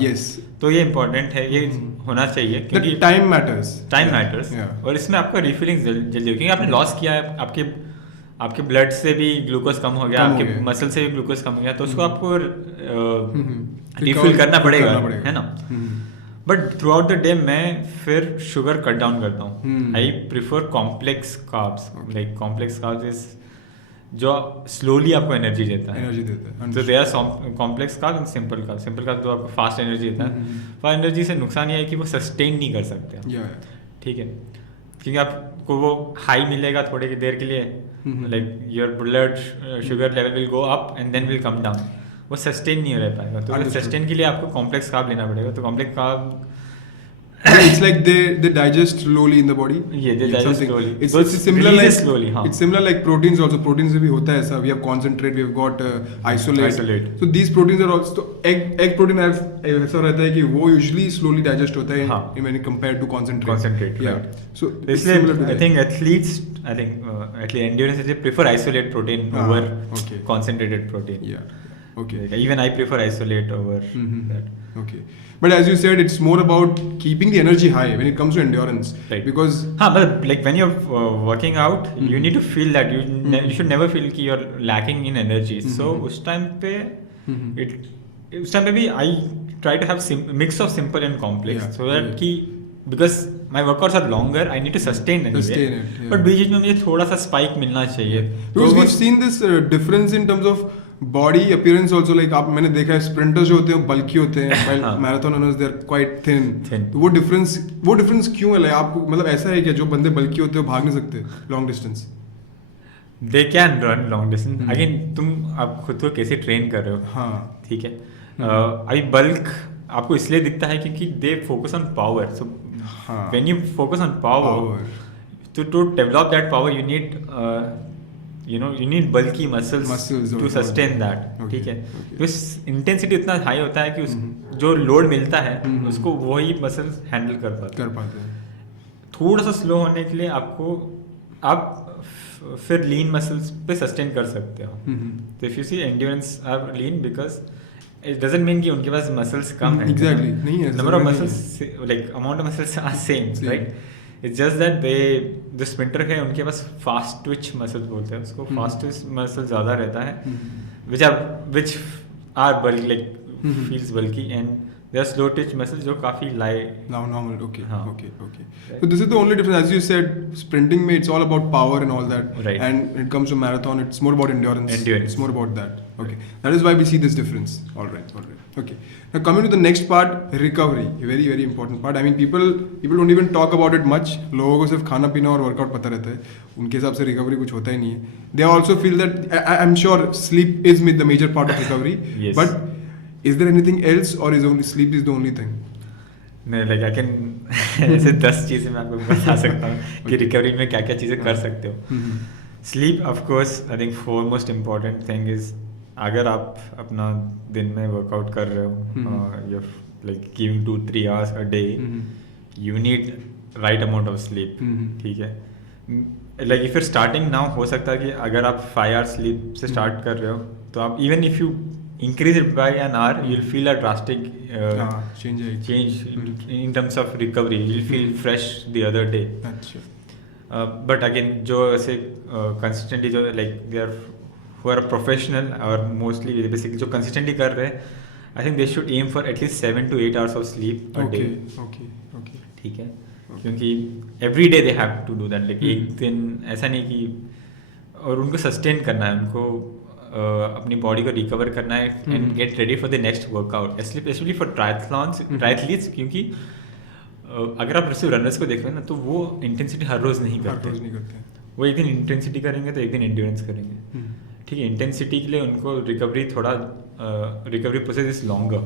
तो ये इंपॉर्टेंट है, ये होना चाहिए, क्योंकि टाइम मैटर्स। और इसमें आपका रिफिलिंग जल्दी हो, क्योंकि आपने लॉस किया है, आपके ब्लड से भी ग्लूकोज कम हो गया, आपके मसल से भी ग्लूकोज कम हो गया, तो उसको आपको रिफिल करना पड़ेगा, है ना। But throughout the day मैं फिर शुगर कट डाउन करता हूँ। I prefer complex carbs, like complex carbs is जो स्लोली आपको एनर्जी देता है। तो they are complex carbs and simple carbs तो आपको फास्ट एनर्जी देता है। फास्ट एनर्जी से नुकसान ये है कि वो सस्टेन नहीं कर सकते, ठीक है, क्योंकि आपको वो हाई मिलेगा थोड़ी की देर के लिए, like your blood sugar level will go up and then will come down, वो सस्टेन नहीं रह पाएगा। तो सस्टेन के लिए आपको कॉम्प्लेक्स कार्ब लेना पड़ेगा। तो complex carb it's like they digest slowly in the body. Yeah, they digest slowly. It's similar like slowly, हाँ. It's similar like proteins also. Proteins से भी होता है ऐसा. We have concentrate, we have got isolate. So these proteins are also egg protein ऐसा रहता है कि वो usually slowly digest होता है when compared to concentrate. Yeah. So इसलिए I think athletes, athlete endurance athletes prefer isolate protein over concentrated protein. Yeah. Okay. Even I prefer isolate over that. Okay. But as you said, it's more about keeping the energy high when it comes to endurance. Right. Because but like when you're working out, you need to feel that you should never feel कि you're lacking in energy. So उस time पे भी I try to have mix of simple and complex, so that कि because my workouts are longer, I need to sustain anyway. Sustain it. Yeah. But बीच में मुझे थोड़ा सा spike मिलना चाहिए. Because we've seen this difference in terms of body appearance also, like आप मैंने देखा है स्प्रिंटर्स जो होते हैं बल्की होते हैं, while marathon runners they are quite thin. तो वो डिफरेंस क्यों है? लाइक आप मतलब ऐसा है कि जो बंदे बल्की होते हैं भाग नहीं सकते long distance? They can run long distance, again तुम आप खुद को कैसे ट्रेन कर रहे हो, हाँ ठीक है। अभी बल्क आपको इसलिए दिखता है क्योंकि they focus on power. So when you focus on power, to develop that power you need you need bulky muscles to sustain that, ठीक है। तो इंटेंसिटी इतना हाई होता है कि जो लोड मिलता है उसको वही मसल्स हैंडल कर पाते हैं। थोड़ा सा स्लो होने के लिए आप फिर लीन मसल्स पे सस्टेन कर सकते हो। तो if you see endurance are lean because it doesn't mean कि उनके पास मसल्स कम है, exactly नहीं है, number of muscles like amount of muscles are same, right? It's just that they जो स्प्रिंटर है उनके पास फास्ट ट्विच मसल्स बोलते हैं उसको, फास्ट ट्विच मसल ज़्यादा रहता है, which are bulky, like feels bulky, and there are slow twitch muscles जो काफी light. Now normal, okay, हाँ. okay. Right. So this is the only difference, as you said, sprinting में it's all about power and all that, Right. and when it comes to marathon, it's more about endurance. Endurance. It's more about that. Okay, that is why we see this difference. All right. Okay. Now coming to the next part, recovery, a very very important part. I mean, people don't even talk about it much. लोगों को सिर्फ खाना पीना और workout पता रहता है. उनके हिसाब से recovery कुछ होता ही नहीं है. They also feel that I'm sure sleep is the major part of recovery. Yes. But is there anything else, or is only sleep is the only thing? नहीं, like I can ऐसे 10 चीज़ें मैं आपको बता सकता हूँ कि रिकवरी में क्या क्या चीज़ें कर सकते हो. Sleep of course I think foremost important thing is अगर आप अपना दिन में वर्कआउट कर रहे हो, you're like giving 2-3 hours a day, you need right amount of sleep. ठीक है. Like if you're starting now, हो सकता है कि अगर आप 5 hours sleep से start कर रहे हो तो आप even if you increase it by an hour, you'll feel a drastic change in terms of recovery. You'll feel fresh the other day. But again, जो ऐसे consistently जो like they are who are professional or mostly basically जो consistently कर रहे हैं, I think they should aim for at least 7 to 8 hours of sleep a day. Okay. ठीक है. क्योंकि every day they have to do that. Like एक दिन ऐसा नहीं कि, और उनको sustain करना है, उनको अपनी बॉडी को रिकवर करना है and get ready for the next workout, specially for ट्रायथलॉन्स, क्योंकि अगर आप सिर्फ रनर्स को देख रहे हैं ना तो वो इंटेंसिटी हर रोज़ नहीं करते. वो एक दिन इंटेंसिटी करेंगे तो एक दिन एंड्योरेंस करेंगे. ठीक है, इंटेंसिटी के लिए उनको रिकवरी थोड़ा recovery process is longer,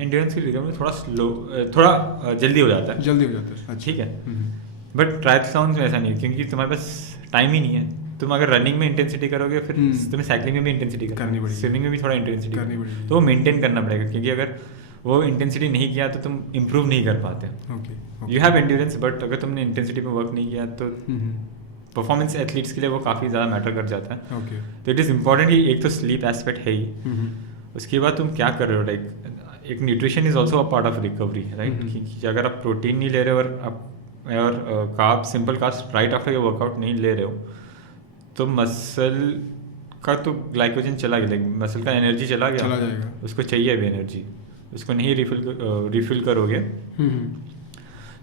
endurance की रिकवरी थोड़ा स्लो, थोड़ा जल्दी हो जाता है. ठीक है, बट ट्रायथलॉन्स में ऐसा नहीं, क्योंकि तुम्हारे पास टाइम ही नहीं है. तुम अगर रनिंग में इंटेंसिटी करोगे फिर तुम्हें साइकिलिंग में भी इंटेंसिटी करनी पड़ेगी, स्विमिंग में भी थोड़ा इंटेंसिटी करनी पड़ेगी, तो वो मेंटेन करना पड़ेगा. क्योंकि अगर वो इंटेंसिटी नहीं किया तो तुम इम्प्रूव नहीं कर पाते. यू हैव एंड्योरेंस, बट अगर तुमने इंटेंसिटी पे वर्क नहीं किया तो परफॉर्मेंस एथलीट्स के लिए वो काफ़ी ज़्यादा मैटर कर जाता है. तो इट इज़ इम्पॉर्टेंट कि एक तो स्लीप एस्पेक्ट है ही, उसके बाद तुम क्या कर रहे हो. लाइक एक nutrition is also a part of recovery, right. कि अगर आप प्रोटीन नहीं ले रहे हो और carb, simple carbs right after your workout नहीं ले रहे हो तो मसल का तो ग्लाइकोजन चला गया, मसल का एनर्जी चला गया, उसको चाहिए भी एनर्जी, उसको नहीं रिफिल करोगे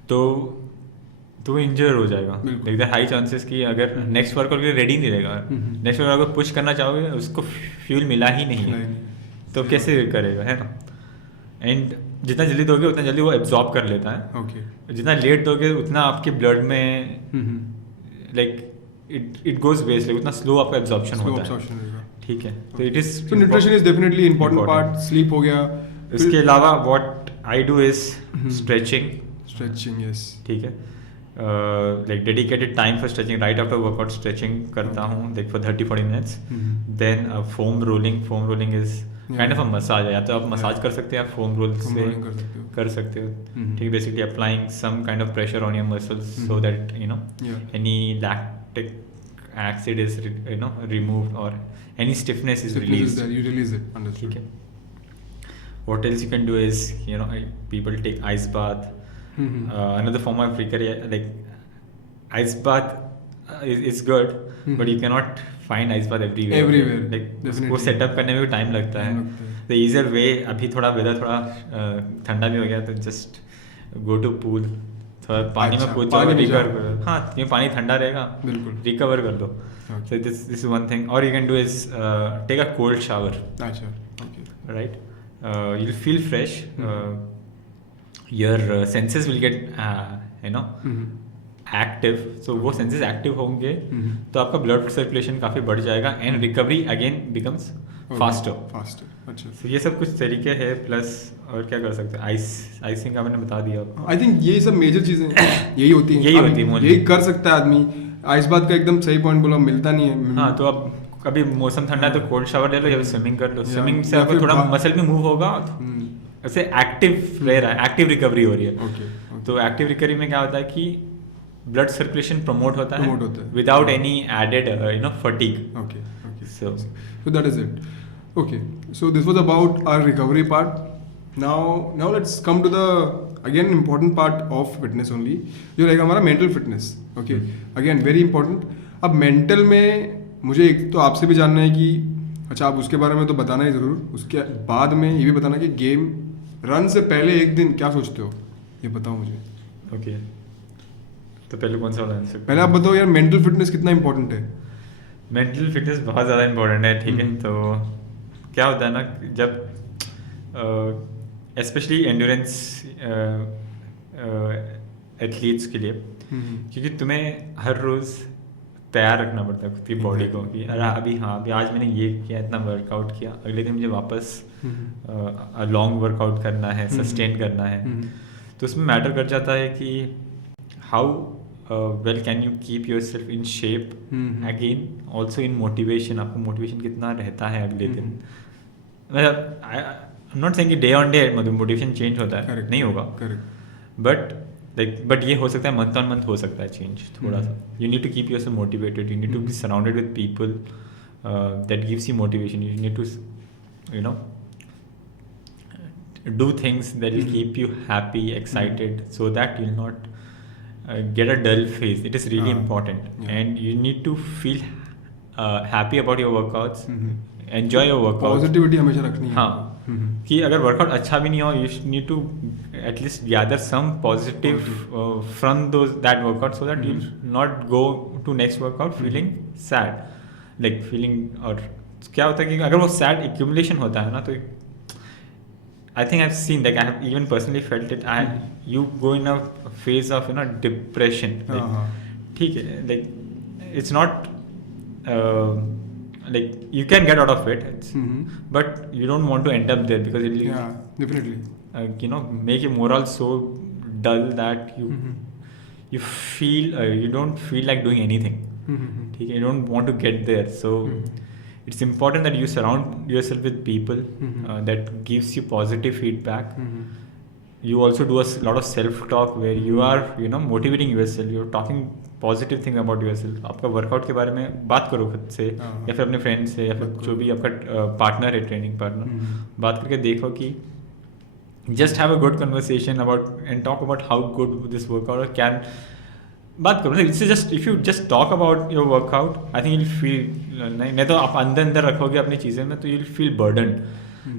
तो इंजर हो जाएगा. लाइक द हाई चांसेस कि अगर नेक्स्ट वर्कआउट के लिए रेडी नहीं रहेगा, नेक्स्ट वर्कआउट को पुश करना चाहोगे, उसको फ्यूल मिला ही नहीं है तो कैसे करेगा, है ना. एंड जितना जल्दी दोगे उतना जल्दी वो एब्जॉर्ब कर लेता है. जितना लेट दोगे उतना आपके ब्लड में like it goes waste, like उतना स्लो आपका एब्जॉर्प्शन होता है. ठीक है, तो it is so nutrition is definitely important part. Sleep हो गया, इसके अलावा what I do is stretching. Yes, ठीक है. Like dedicated time for stretching, right after workout stretching करता हूँ, like for 30-40 minutes. Then foam rolling is kind of a massage. या तो आप मसाज कर सकते हैं, आप फोम रोल से कर सकते हो. ठीक, basically applying some kind of pressure on your muscles so that you know any lactic acid is removed or any stiffness is released. You release it. Understood. Okay. What else you can do is people take ice bath. Another form of recovery, like ice bath is good, but you cannot find ice bath everywhere. Like वो setup करने में भी time लगता है. The easier way, अभी थोड़ा weather थोड़ा ठंडा भी हो गया तो just go to pool. थोड़ा पानी में कूद जाओ, रिकवर करो. हाँ, क्योंकि पानी ठंडा रहेगा, बिल्कुल रिकवर कर लो. So this is one thing. Or you can do is take a cold shower. Right? You'll feel fresh. Your senses will get active. So वो senses active होंगे तो आपका blood circulation काफ़ी बढ़ जाएगा and recovery again becomes faster. अच्छा, so ये सब कुछ तरीके हैं. प्लस और क्या कर सकते हैं, आइसिंग का मैंने बता दिया. आई थिंक ये सब मेजर चीज़ें यही होती हैं. यही कर सकता है आदमी. आइस बात का एकदम सही पॉइंट बोला, मिलता नहीं है. हाँ, तो अब कभी मौसम ठंडा है तो कोल्ड शावर ले लो या स्विमिंग कर लो. स्विमिंग से आपको थोड़ा मसल भी मूव होगा, ऐसे एक्टिव रह रहा है, एक्टिव रिकवरी हो रही है. तो एक्टिव रिकवरी में क्या होता है कि ब्लड सर्कुलेशन प्रमोट होता है without any added fatigue. So that is it. Okay, so this was about our recovery part. now let's come to the again important part of fitness only, जो रहेगा हमारा mental fitness. Okay, again very important. अब mental में मुझे एक तो आपसे भी जानना है कि अच्छा आप उसके बारे में तो बताना ही ज़रूर, उसके बाद में ये भी बताना कि गेम रन से पहले एक दिन क्या सोचते हो, ये बताओ मुझे. ओके, तो पहले कौन सा वाला आंसर? पहले आप बताओ यार मेंटल फिटनेस कितना इंपॉर्टेंट है. मेंटल फिटनेस बहुत ज़्यादा इंपॉर्टेंट है, ठीक है. तो क्या होता है ना, जब स्पेशली एंड्योरेंस एथलीट्स के लिए, क्योंकि तुम्हें हर रोज़ तैयार रखना पड़ता है खुद की बॉडी को कि अरे अभी आज मैंने ये किया, इतना वर्कआउट किया, अगले दिन मुझे वापस लॉन्ग वर्कआउट करना है, सस्टेन करना है. तो उसमें मैटर कर जाता है कि how well can you keep your self in shape, again also in motivation. आपको मोटिवेशन कितना रहता है अगले दिन. मतलब आई एम नॉट सेइंग कि day on day motivation change होता है, नहीं होगा, बट ये हो सकता है मंथ ऑन मंथ हो सकता है चेंज थोड़ा सा. You need to keep yourself motivated, you need to be surrounded with people that gives you motivation. You need to you know do things that will keep you happy, excited, so that you'll not get a dull phase. It is really important, and you need to feel happy about your workouts, enjoy your workouts. Positivity हमेशा रखनी है. हाँ, कि अगर workout अच्छा भी नहीं हो, you need to at least gather some positive from that workout, so that you'll not go to next workout feeling sad, like feeling. और क्या होता है कि अगर वो sad accumulation होता है ना, तो I think I've seen, like I have even personally felt it. You go in a phase of depression. ठीक है, like it's not like you can get out of it, but you don't want to end up there because it will definitely make your morale so dull that you feel you don't feel like doing anything. ठीक है, you don't want to get there. So it's important that you surround yourself with people that gives you positive feedback. You also do a lot of self-talk where you are motivating yourself. You're talking positive things about yourself. आपका workout के बारे में बात करो खुद से, या फिर अपने फ्रेंड से, या फिर जो भी आपका पार्टनर है, ट्रेनिंग पार्टनर, बात करके देखो कि just have a good conversation about and talk about how good this workout can. बात करो. If you just talk about your workout, I think you'll feel नहीं तो आप अंदर रखोगे अपनी चीज़ें में, तो यूल फील बर्डन.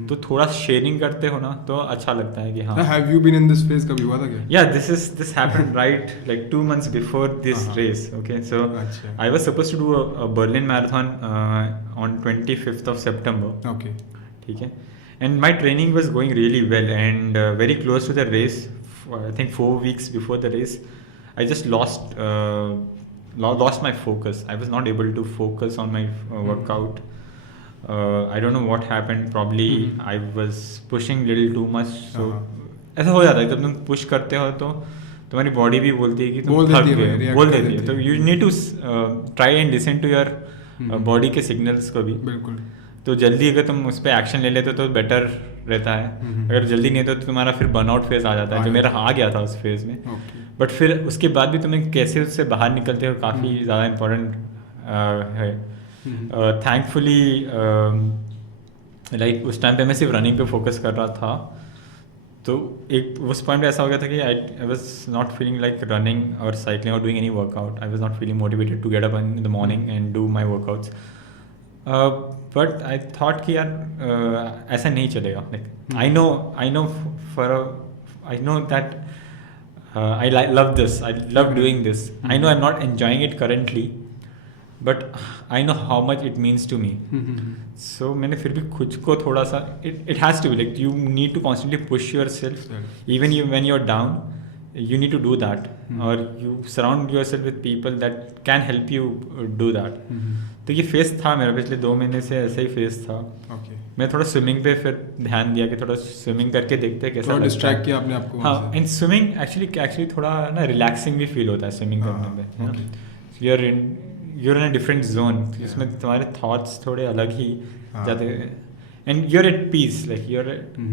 तो थोड़ा शेयरिंग करते हो ना, तो अच्छा लगता है कि हाँ. Have you been in this phase, कभी हुआ था क्या? या this happened right like 2 months before this race. Okay, so I was supposed to do a Berlin marathon on 25th of September. Okay, ठीक है, and my training was going really well and very close to the race. I think 4 weeks before the race I just lost my focus. I was not able to focus on my workout. I don't know what happened. Probably I was pushing little too much. So ऐसा हो जाता है जब तुम push करते हो तो तुम्हारी बॉडी भी बोलती है कि तुम थक गए, बोल देती है. तो you need to try and listen to your body के सिग्नल्स को भी. बिल्कुल. तो जल्दी अगर तुम उस पर एक्शन ले लेते तो बेटर रहता है. अगर जल्दी नहीं तो तुम्हारा फिर बर्नआउट फेज आ जाता है, जो मेरा आ गया था उस फेज में. बट फिर उसके बाद भी तुम्हें कैसे उससे बाहर निकलते हो, काफ़ी ज़्यादा इम्पोर्टेंट है. थैंकफुली लाइक उस टाइम पे मैं सिर्फ रनिंग पे फोकस कर रहा था. तो एक उस पॉइंट पे ऐसा हो गया था कि I was not feeling like running और साइकिलिंग और doing any workout. I was not feeling motivated to get up in the morning and do my workouts. But I thought कि यार ऐसा नहीं चलेगा. Like I know that I love this. I love doing this. I know I'm not enjoying it currently, but I know how much it means to me. So मैंने फिर भी खुद को थोड़ा सा it has to be like you need to constantly push yourself. Even when you're down, you need to do that. Or you surround yourself with people that can help you do that. तो ये face था मेरा पिछले 2 महीने से, ऐसा ही face था. मैं थोड़ा स्विमिंग पे फिर ध्यान दिया कि थोड़ा स्विमिंग करके देखते हैं कैसा लगता है. डिस्ट्रैक्ट किया अपने आप को. हाँ, एंड स्विमिंग एक्चुअली थोड़ा ना रिलैक्सिंग भी फील होता है स्विमिंग करने में. You're in a different zone, इसमें तुम्हारे थॉट्स थोड़े अलग ही जाते हैं and you're at peace. Like you're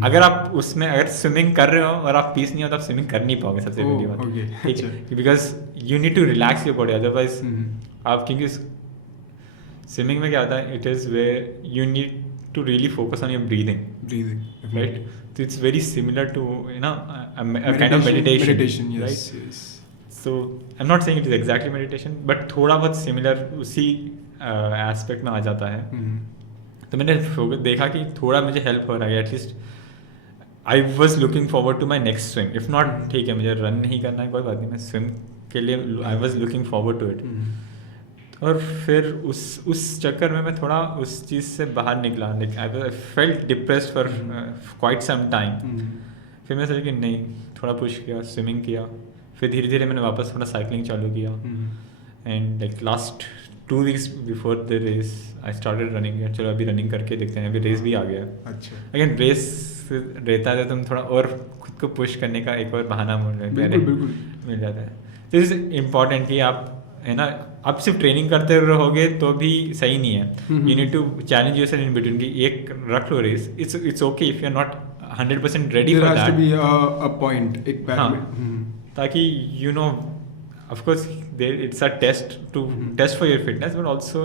अगर आप उसमें अगर स्विमिंग कर रहे हो और आप पीस नहीं हो तो आप स्विमिंग कर नहीं पाओगे. सबसे बड़ी बात, ठीक है, because you need to relax your body. Otherwise आप, क्योंकि स्विमिंग में क्या होता है, it is where you need to really focus on your breathing, right? So it's very similar to a kind of meditation, yes, right? yes. So I'm not saying it is exactly meditation, but थोड़ा बहुत similar उसी aspect में आ जाता है. तो मैंने देखा कि थोड़ा मुझे हेल्प हो रहा है. At least I was looking forward to my next swim. If not ठीक है मुझे रन नहीं करना है कोई बात नहीं, मैं स्विम के लिए I was looking forward to it. और फिर उस चक्कर में मैं थोड़ा उस चीज़ से बाहर निकला. I felt depressed for quite some time. फिर मैं सोचा कि नहीं, थोड़ा पुश किया, स्विमिंग किया, फिर धीरे धीरे मैंने वापस थोड़ा साइकिलिंग चालू किया. And like last 2 weeks before the race I started running. चलो अभी रनिंग करके देखते हैं, अभी रेस भी आ गया. अच्छा. अगेन रेस रहता है तुम थोड़ा और खुद को पुश करने का एक और बहाना मिल जाता है. तो इज इम्पॉर्टेंट कि आप है ना, आप सिर्फ ट्रेनिंग करते रहोगे तो भी सही नहीं है. You need to challenge yourself in between कि एक रख लो रेस. It's okay if you are not 100% ready for that. There has to be a point, एक ताकि you know of course it's a test for your fitness, but also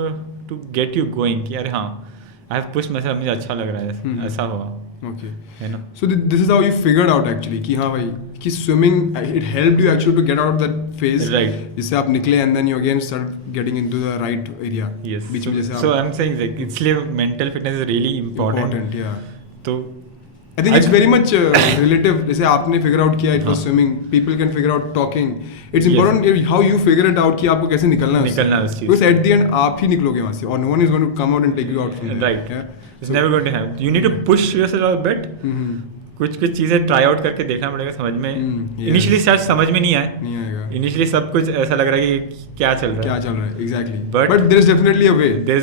to get you going कि अरे हाँ I have pushed myself, मुझे अच्छा लग रहा है. ऐसा हुआ. Okay. है ना. So this is how you figured out actually कि हाँ भाई कि swimming it helped you actually to get out of that phase. Right. जिससे आप निकले and then you again start getting into the right area. Yes. बीच में जैसे so I'm saying like इसलिए mental fitness is really important. Yeah. तो I think it's very much relative. जैसे आपने figure out किया it was swimming, people can figure out talking. It's important how you figure it out कि आपको कैसे निकलना है उस चीज़. Because at the end आप ही निकलोगे वहाँ से और no one is going to come out and take you out from there. Right. Yeah? It's never going to happen. You need to push yourself a bit. कुछ चीज़ें try out करके देखना पड़ेगा. समझ में इनिशियली शायद समझ में नहीं आएगा. इनिशियली सब कुछ ऐसा लग रहा है कि क्या चल रहा है. Exactly. But there is definitely a way. There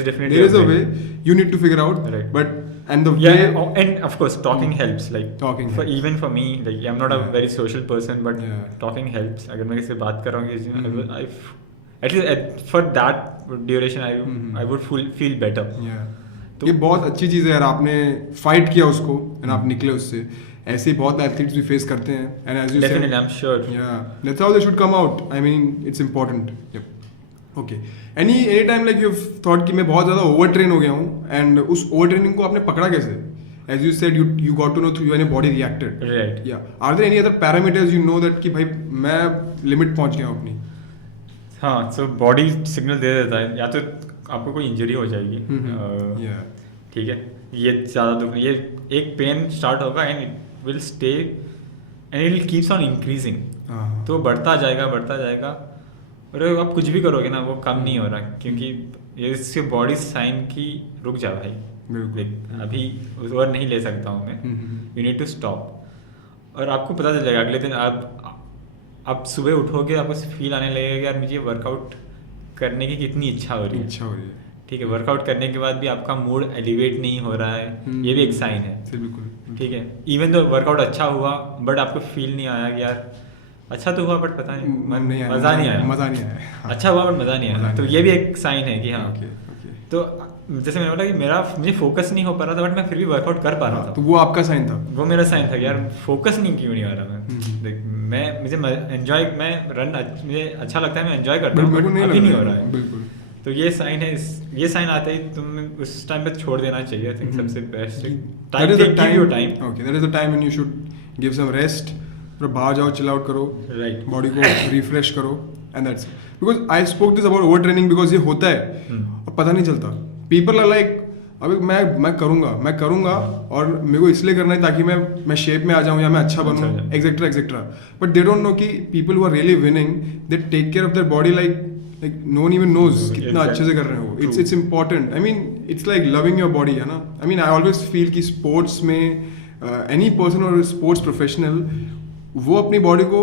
is a way. You need to figure out. Right. But and the way and of course talking helps. Like talking for helps. Even for me, like I'm not a very social person, but talking helps. अगर मैं किसी से बात कर रहा हूँ I at least for that duration I would feel better. ये बहुत अच्छी चीज़ है यार. आपने फाइट किया उसको एंड आप निकले उससे. ऐसे ही बहुत एथलीट्स भी फेस करते हैं. And as you said definitely I'm sure. That's how they should come out. I mean it's important. Okay. Any time like you've thought कि मैं बहुत ज़्यादा ओवर ट्रेन हो गया हूँ and उस ओवर ट्रेनिंग को आपने पकड़ा कैसे? As you said you got to know through when your body reacted. Right. Yeah. Are there any other parameters you know that कि भाई मैं लिमिट पहुँच गया हूँ अपनी? हाँ, so body signal दे देता है. या तो आपको कोई इंजरी हो जाएगी. ठीक है, ये ज़्यादा दुख, ये एक पेन स्टार्ट होगा and it will stay and it will keeps on increasing. तो बढ़ता जाएगा और आप कुछ भी करोगे ना वो कम नहीं हो रहा, क्योंकि ये इससे बॉडी साइन की रुक जा भाई. अभी और नहीं ले सकता हूँ मैं. You need to stop. और आपको पता चल जाएगा अगले दिन. आप सुबह उठोगे, आपको फील आने लगेगा यार मुझे वर्कआउट करने की कितनी इच्छा हो रही है. ठीक है, वर्कआउट करने के बाद भी आपका मूड एलिवेट नहीं हो रहा है, ये भी एक साइन है. बिल्कुल. ठीक है, इवन तो वर्कआउट अच्छा हुआ बट आपको फील नहीं आया कि यार अच्छा तो हुआ बट पता नहीं मज़ा नहीं आया. अच्छा हुआ बट मज़ा नहीं आया. तो ये भी एक साइन है कि हाँ. तो जैसे मैंने बोला कि मुझे फोकस नहीं हो पा रहा था बट मैं फिर भी वर्कआउट कर पा रहा था. तो वो आपका साइन था. वो मेरा साइन था कि यार फोकस नहीं क्यों नहीं आ रहा मैं मुझे एंजॉय, मैं रन मुझे अच्छा लगता है, मैं एंजॉय करता हूँ, अभी नहीं हो रहा है. बिल्कुल. तो ये साइन है. ये साइन आते ही तुम उस टाइम पे छोड़ देना चाहिए. आई थिंक सबसे best time. Okay, that is the time when you should give some rest. फिर बाहर जाओ, चिल आउट करो, बॉडी को रिफ्रेश करो and that's. Because I spoke this about over training because ये होता है और पता नहीं चलता. पीपल आर लाइक अभी मैं करूँगा और मेरे को इसलिए करना है ताकि मैं शेप में आ जाऊँ या मैं अच्छा बनूँ, etcetera. But they don't know कि people who are really winning they take care of their body like no one even knows कितना अच्छे से कर रहे हो. It's important. I mean it's like loving your body, है ना. I mean I always feel कि sports में any person or sports professional वो अपनी बॉडी को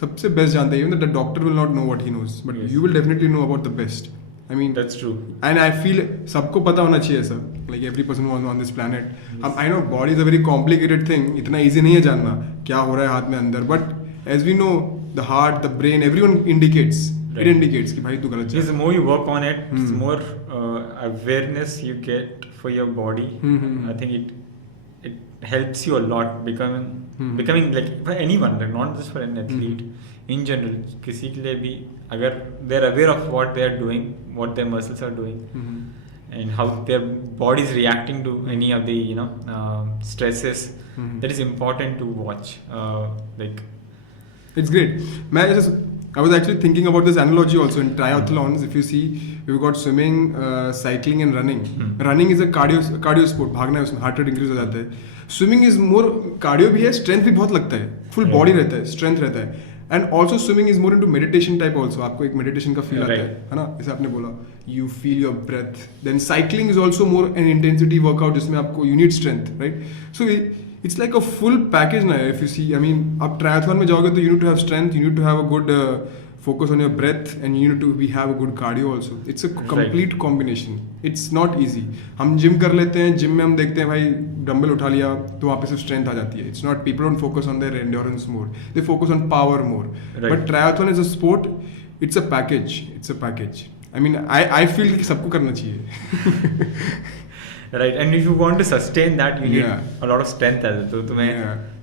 सबसे बेस्ट जानता है. Even the doctor will not know what he knows, but you will definitely know about the best. I mean that's true. And I feel सबको पता होना चाहिए ऐसा. Like every person who is on this planet. I know body is a very complicated thing. इतना easy नहीं है जानना क्या हो रहा है हाथ में अंदर. But as we know the heart, the brain, everyone indicates. It indicates कि भाई तू गलत जा. The more you work on it, the more awareness you get for your body. I think it helps you a lot becoming like for anyone, like not just for an athlete. In general, किसी के लिए भी अगर they're aware of what they are doing, what their muscles are doing, and how their body is reacting to any of the stresses. That is important to watch. Like it's great. I was actually thinking about this analogy also in triathlons. If you see, we've got swimming, cycling and running. Running is a cardio sport. भागना है उसमें heart rate increase हो जाता है. Swimming is more cardio भी है, strength भी बहुत लगता है. Full body रहता है, strength रहता है. And also swimming is more into meditation type also. आपको एक meditation का feel आता है ना? जैसे आपने बोला, you feel your breath. Then cycling is also more an intensity workout जिसमें आपको you need strength, right? So it's like a full package now. If you see, I mean, आप triathlon में जाओगे तो you need to have strength, you need to have a good focus on your breath, and you need to have a good cardio also. It's a complete combination. It's not easy. हम gym कर लेते हैं, gym में हम देखते हैं भाई dumbbell उठा लिया तो वहाँ पे से strength आ जाती है. It's not, people don't focus on their endurance more. They focus on power more. Right. But triathlon is a sport. It's a package. It's a package. I mean, I feel कि सबको करना चाहिए. Right, and if you want to sustain that, you need a lot of strength as well. तो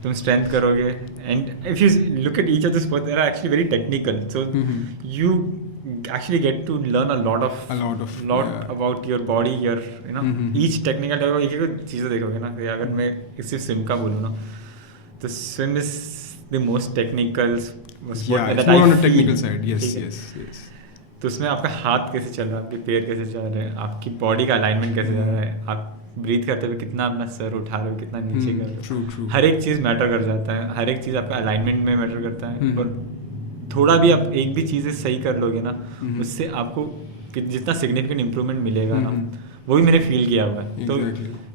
तुम strength करोगे, and if you look at each of the sports, they are actually very technical. So you actually get to learn a lot about your body, your each technical. एक एक चीज़ देखोगे ना, अगर मैं सिर्फ swim का बोलूँ ना, तो swim is the most technical sport. Yeah, it's more on the technical side. Yes. तो उसमें आपका हाथ कैसे चल रहा है, आपके पैर कैसे चल रहे हैं, आपकी बॉडी का अलाइनमेंट कैसे चल रहा है, आप ब्रीथ करते हुए कितना अपना सर उठा रहे हो, कितना नीचे कर रहे हो, हर एक चीज़ मैटर कर जाता है. हर एक चीज़ आपका अलाइनमेंट में मैटर करता है. और थोड़ा भी आप एक भी चीज़ें सही कर लोगे ना, उससे आपको जितना सिग्निफिकेंट इम्प्रूवमेंट मिलेगा ना, वो भी मैंने फील किया हुआ है. तो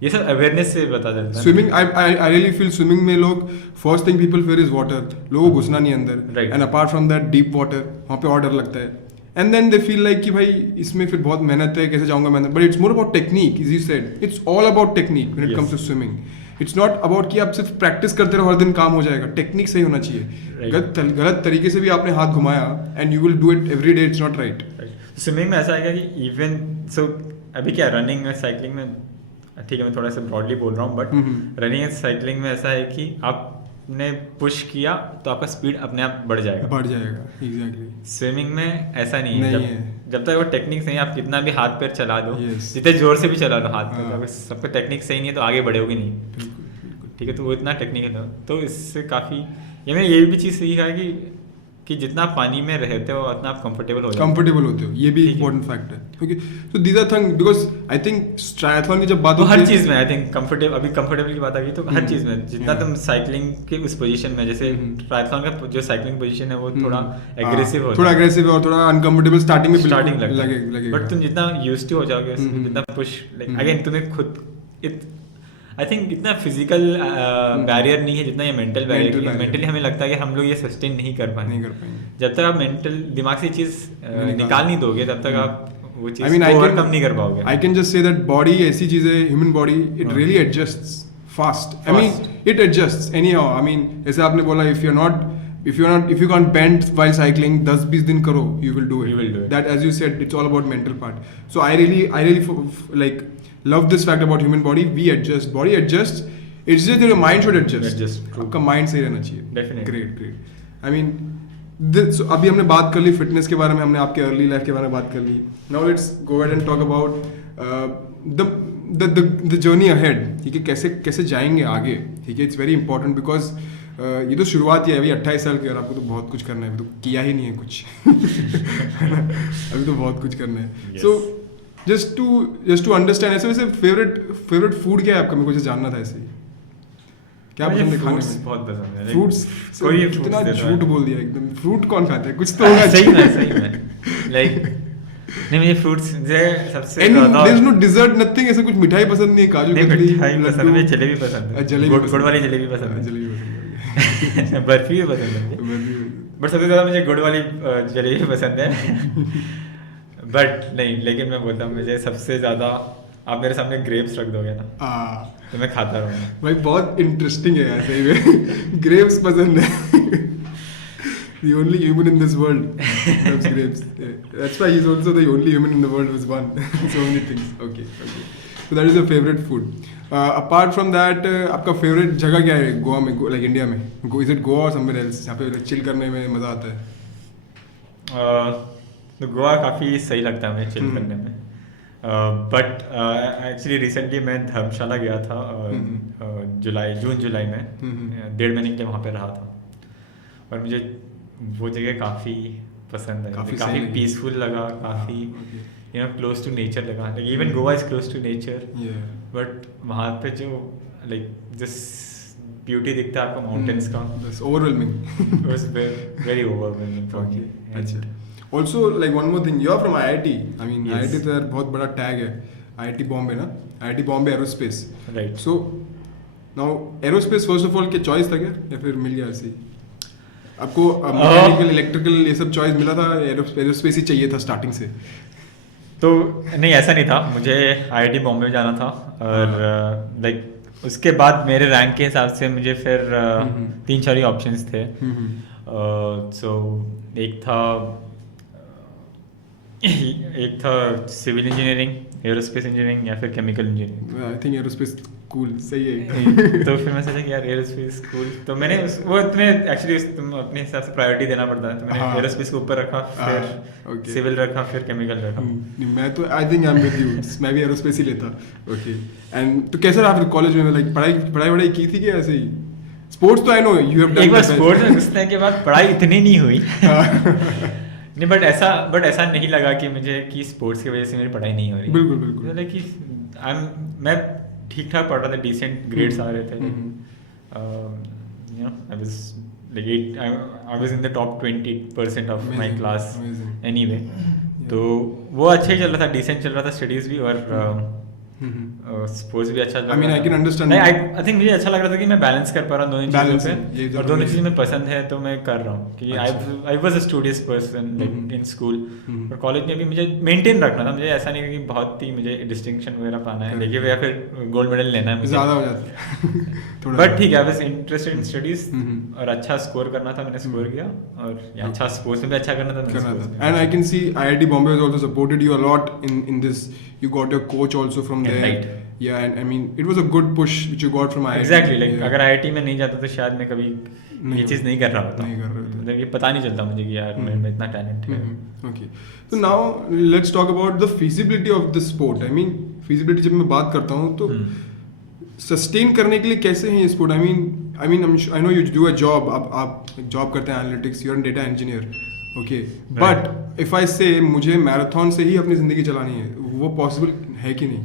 ये सब अवेयरनेस से बता देता है. Swimming, I really feel swimming में लोग first thing people fair is water. लोगों को घुसना नहीं अंदर, and apart from that deep water, वहाँ पे और डर लगता है. And then they feel like कि भाई इसमें फिर बहुत मेहनत है, कैसे जाऊँगा मैं. But it's more about technique, as you said. It's all about technique when it comes to swimming. It's not about कि आप सिर्फ प्रैक्टिस करते रहो हर दिन काम हो जाएगा. टेक्निक सही होना चाहिए. गलत तरीके से भी आपने हाथ घुमाया and you will do it every day. It's not right. Swimming में ऐसा है कि इवन सो अभी क्या रनिंग में, साइकिलिंग में, ठीक है मैं थोड़ा सा ब्रॉडली बोल रहा हूँ, बट रनिंग एंड साइकिलिंग में ऐसा है कि आपने पुश किया तो आपका स्पीड अपने आप बढ़ जाएगा. एग्जैक्टली. स्विमिंग में ऐसा नहीं है. जब तक वो टेक्निक सही है, आप कितना भी हाथ पैर चला दो, जितने जोर से भी चला लो हाथ पैर, अगर सबको टेक्निक सही नहीं है तो आगे बढ़ोगे नहीं. ठीक है, तो वो इतना टेक्निकल है. तो इससे काफ़ी ये भी चीज़ सीखा है कि जितना पानी में रहते हो उतना आप कंफर्टेबल होते हो. ये भी इंपॉर्टेंट फैक्ट है. Okay, so these are thing, because I think triathlon की जब बात होती है हर चीज़ में, आई थिंक कंफर्टेबल की बात आ गई तो हर चीज़ में जितना तुम साइकिलिंग के उस पोजीशन में, जैसे ट्रायथलॉन का जो साइकिलिंग पोजीशन है वो थोड़ा एग्रेसिव होता है, थोड़ा एग्रेसिव और थोड़ा अनकंफर्टेबल स्टार्टिंग लगेगा. बट तुम जितना यूज्ड टू हो जाओगे, जितना पुश, लाइक अगेन तुम्हें खुद आई थिंक इतना फिजिकल बैरियर नहीं है जितना ये मेंटल बैरियर है. मेंटली हमें लगता है कि हम लोग ये सस्टेन नहीं कर पाएंगे. जब तक आप मेंटल दिमाग से चीज़ निकाल नहीं दोगे तब तक आप वो चीज़ ओवरकम नहीं कर पाओगे. I can just say that body ऐसी चीज़ है, human body, it really adjusts fast. I mean it adjusts anyhow. I mean जैसे आपने बोला, if you can't bend while cycling 10-20 दिन करो, you will do it. That, as you said, it's all about mental part. So I really like love this fact about human body. We adjust, body adjusts. It's just that your mind should adjust. आपका mind सही रहना चाहिए. Definitely. Great. I mean, so अभी हमने बात कर ली fitness के बारे में, हमने आपके अर्ली लाइफ के बारे में बात कर ली. Now let's go ahead and talk about the journey ahead. ठीक है, कैसे जाएंगे आगे. ठीक है, it's very important because ये तो शुरुआत ही है अभी 28 साल की, और आपको तो बहुत कुछ करना है. अभी तो किया ही नहीं है कुछ. अभी तो बहुत कुछ करना है. So just to understand, ऐसे वैसे फेवरेट फूड क्या है आपका? मेरे को जानना था. ऐसे क्या पसंद है खाने में? बहुत पसंद है फ्रूट्स. कितना झूठ बोल दिया एकदम. फ्रूट कौन खाता है? कुछ तो होगा. सही में लाइक नहीं, मुझे फ्रूट्स सबसे ज्यादा. There is no dessert, nothing, ऐसा कुछ मिठाई पसंद नहीं है? काजू कतली पसंद है, जलेबी पसंद है, गुड़ वाली जलेबी पसंद है, बर्फी भी पसंद है, बट सबसे ज्यादा मुझे गुड़ वाली जलेबी पसंद है. बट नहीं, लेकिन मैं बोलता हूँ मुझे सबसे ज़्यादा आप मेरे सामने ग्रेप्स रख दोगे ना तो मैं खाता रहूँगा. भाई बहुत इंटरेस्टिंग है यार सही में. ग्रेप्स पसंद है. The only human in this world loves grapes. That's why he's also the only human in the world who's won so many things. Okay. So that is your favorite food. Apart from that, आपका favorite जगह क्या है गोवा में, like India में? Is it Goa or somewhere else जहाँ पे chill करने में मज़ा आता है? तो गोवा काफ़ी सही लगता है मुझे चिल करने में. बट एक्चुअली रिसेंटली मैं धर्मशाला गया था जून जुलाई में 1.5 महीने के लिए वहाँ पे रहा था और मुझे वो जगह काफ़ी पसंद है, काफ़ी पीसफुल लगा, काफ़ी क्लोज टू नेचर लगा। Like even Goa is close to nature, but वहाँ पे जो लाइक जिस ब्यूटी दिखता है आपको माउंटेन्स का, overwhelming, was very overwhelming for me. अच्छा, also like one more thing, you are from IIT। I mean IIT तो यार बहुत बड़ा टैग है, IIT बॉम्बे ना, IIT Bombay aerospace, right. So now aerospace first of all क्या चॉइस था क्या, या फिर मिल गया ऐसे ही आपको? मैकेनिकल, इलेक्ट्रिकल ये सब चॉइस मिला था, एरोस्पेस ही चाहिए था स्टार्टिंग से? तो नहीं, ऐसा नहीं था, मुझे IIT बॉम्बे में जाना था और लाइक उसके बाद मेरे रैंक के हिसाब से मुझे फिर 3-4 ही ऑप्शंस थे। सो एक था सिविल इंजीनियरिंग, एरोस्पेस इंजीनियरिंग या फिर chemical engineering. I think aerospace cool सही है। तो फिर मैं सोचा कि यार एरोस्पेस कूल, तो मैंने वो तुम्हें एक्चुअली तुम अपने हिसाब से प्रायोरिटी देना पड़ता है, तो मैंने एरोस्पेस को ऊपर रखा, फिर सिविल रखा, फिर केमिकल रखा। मैं तो I think I am with you, मैं भी एरोस्पेस ही लेता। ओके, एंड तो कैसा रहा फिर कॉलेज में? लाइक पढ़ाई की थी कि ऐसे ही? स्पोर्ट्स तो I know you have done. एक बार स्पोर्ट्स में घुसने के बाद पढ़ाई इतनी नहीं हुई। नहीं, बट ऐसा नहीं लगा कि मुझे कि स्पोर्ट्स की वजह से मेरी पढ़ाई नहीं हो रही। बिल्कुल कि मैं ठीक ठाक पढ़ रहा था, डिसेंट ग्रेड्स आ रहे थे। I was in the top 20% of my class anyway। तो वो अच्छा ही चल रहा था, डिसेंट चल रहा था स्टडीज भी, और स्पोर्ट्स भी अच्छा चल रहा था। I mean, I can understand। I think मुझे अच्छा लग रहा था कि मैं बैलेंस कर पा रहा हूँ दोनों चीज़ों पे, और दोनों चीज़ें मैं पसंद है तो मैं कर रहा हूँ। कि I was a studious person like in school, और कॉलेज में भी मुझे मेंटेन रखना था। मुझे ऐसा नहीं कि बहुत ही मुझे डिस्टिंक्शन वगैरह पाना है, देखिए या फिर गोल्ड मेडल लेना है मुझे, ज़्यादा हो जाता है। बट ठीक है, I was interested in studies और अच्छा स्कोर करना था, मैंने स्कोर किया, और अच्छा स्पोर्ट्स में भी अच्छा करना था। And I can see IIT Bombay has also supported you a lot in this. You got your coach also from there, right? Yeah, and I mean it was a good push which you got from IIT। Exactly, like अगर IIT में नहीं जाता तो शायद मैं कभी ये चीज़ नहीं कर रहा होता, मतलब ये पता नहीं चलता मुझे कि यार मेरे में इतना टैलेंट है। Okay, so now let's talk about the feasibility of the sport। I mean feasibility जब मैं बात करता हूँ तो sustain करने के लिए कैसे है ये sport? I mean I know you do a job, आप job करते हैं analytics, you're a data engineer, okay, but if I say मुझे मैराथन से ही अपनी ज़िंदगी चलानी है, वो पॉसिबल है कि नहीं?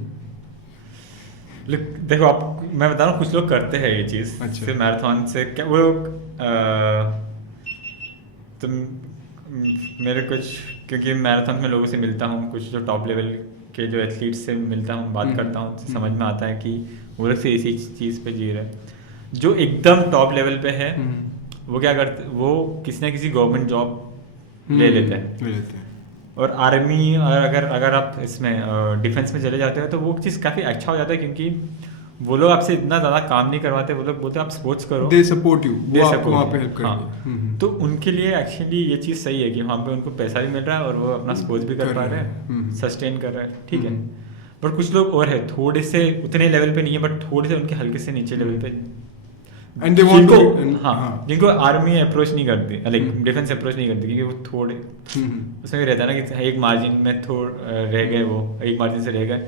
देखो, आप मैं बता रहा हूँ, कुछ लोग करते हैं ये चीज़। अच्छा। फिर मैराथन से क्या वो लोग तो मेरे कुछ, क्योंकि मैराथन में लोगों से मिलता हूँ, कुछ जो टॉप लेवल के जो एथलीट्स से मिलता हूँ, बात करता हूँ, तो समझ में आता है कि वो लोग से इसी चीज़ पे जी रहे हैं। जो एकदम टॉप लेवल पे है वो क्या करते, वो किसी ना किसी गवर्नमेंट जॉब ले लेते हैं। और आर्मी, और अगर आप इसमें डिफेंस में चले जाते हो तो वो चीज़ काफ़ी अच्छा हो जाता है, क्योंकि वो लोग आपसे इतना ज़्यादा काम नहीं करवाते, वो लोग बोलते हैं आप स्पोर्ट्स करो, दे सपोर्ट यू, वो आपको वहाँ पे हेल्प हाँ, तो उनके लिए एक्चुअली ये चीज़ सही है कि वहाँ पे उनको पैसा भी मिल रहा है और वो अपना स्पोर्ट्स भी कर पा रहे हैं, सस्टेन कर रहे हैं, ठीक है। बट कुछ लोग और है, थोड़े से उतने लेवल पे नहीं है, बट थोड़े से उनके हल्के से नीचे लेवल पे, एंड दे वांट टू, हाँ, जिनको आर्मी अप्रोच नहीं करती, लाइक डिफेंस अप्रोच नहीं करती, क्योंकि वो थोड़े उसमें भी रहता है ना कि एक मार्जिन में रह गए, वो एक मार्जिन से रह गए।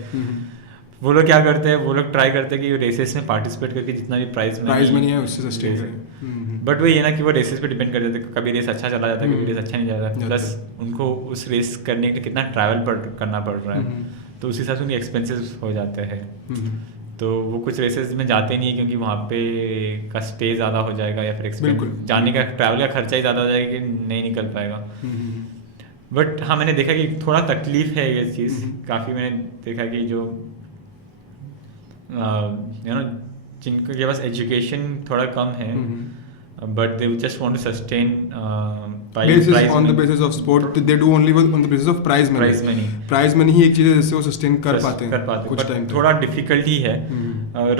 वो लोग क्या करते हैं, वो लोग ट्राई करते हैं कि रेसेस में पार्टिसिपेट करके जितना भी प्राइज मनी है उससे सस्टेन करें। बट वो ये ना कि वो रेसेस पे डिपेंड कर जाते हैं, कभी रेस अच्छा चला जाता है, कभी रेस अच्छा नहीं जाता, प्लस उनको उस रेस करने के लिए कितना ट्रैवल करना पड़ रहा है, तो उस हिसाब से उनके एक्सपेंसेस हो जाते हैं। तो वो कुछ रेसेस में जाते नहीं है, क्योंकि वहाँ पे का स्टे ज़्यादा हो जाएगा, या फिर जाने का ट्रैवल का खर्चा ही ज़्यादा हो जाएगा कि नहीं निकल पाएगा। बट हाँ, मैंने देखा कि थोड़ा तकलीफ है ये चीज़ काफ़ी। मैंने देखा कि जो जिनके पास एजुकेशन थोड़ा कम है, but they just want to sustain on the basis of sport, they do only on the basis of prize money ही एक चीज़ है जिससे वो sustain कर पाते हैं कुछ टाइम। थोड़ा डिफिकल्टी है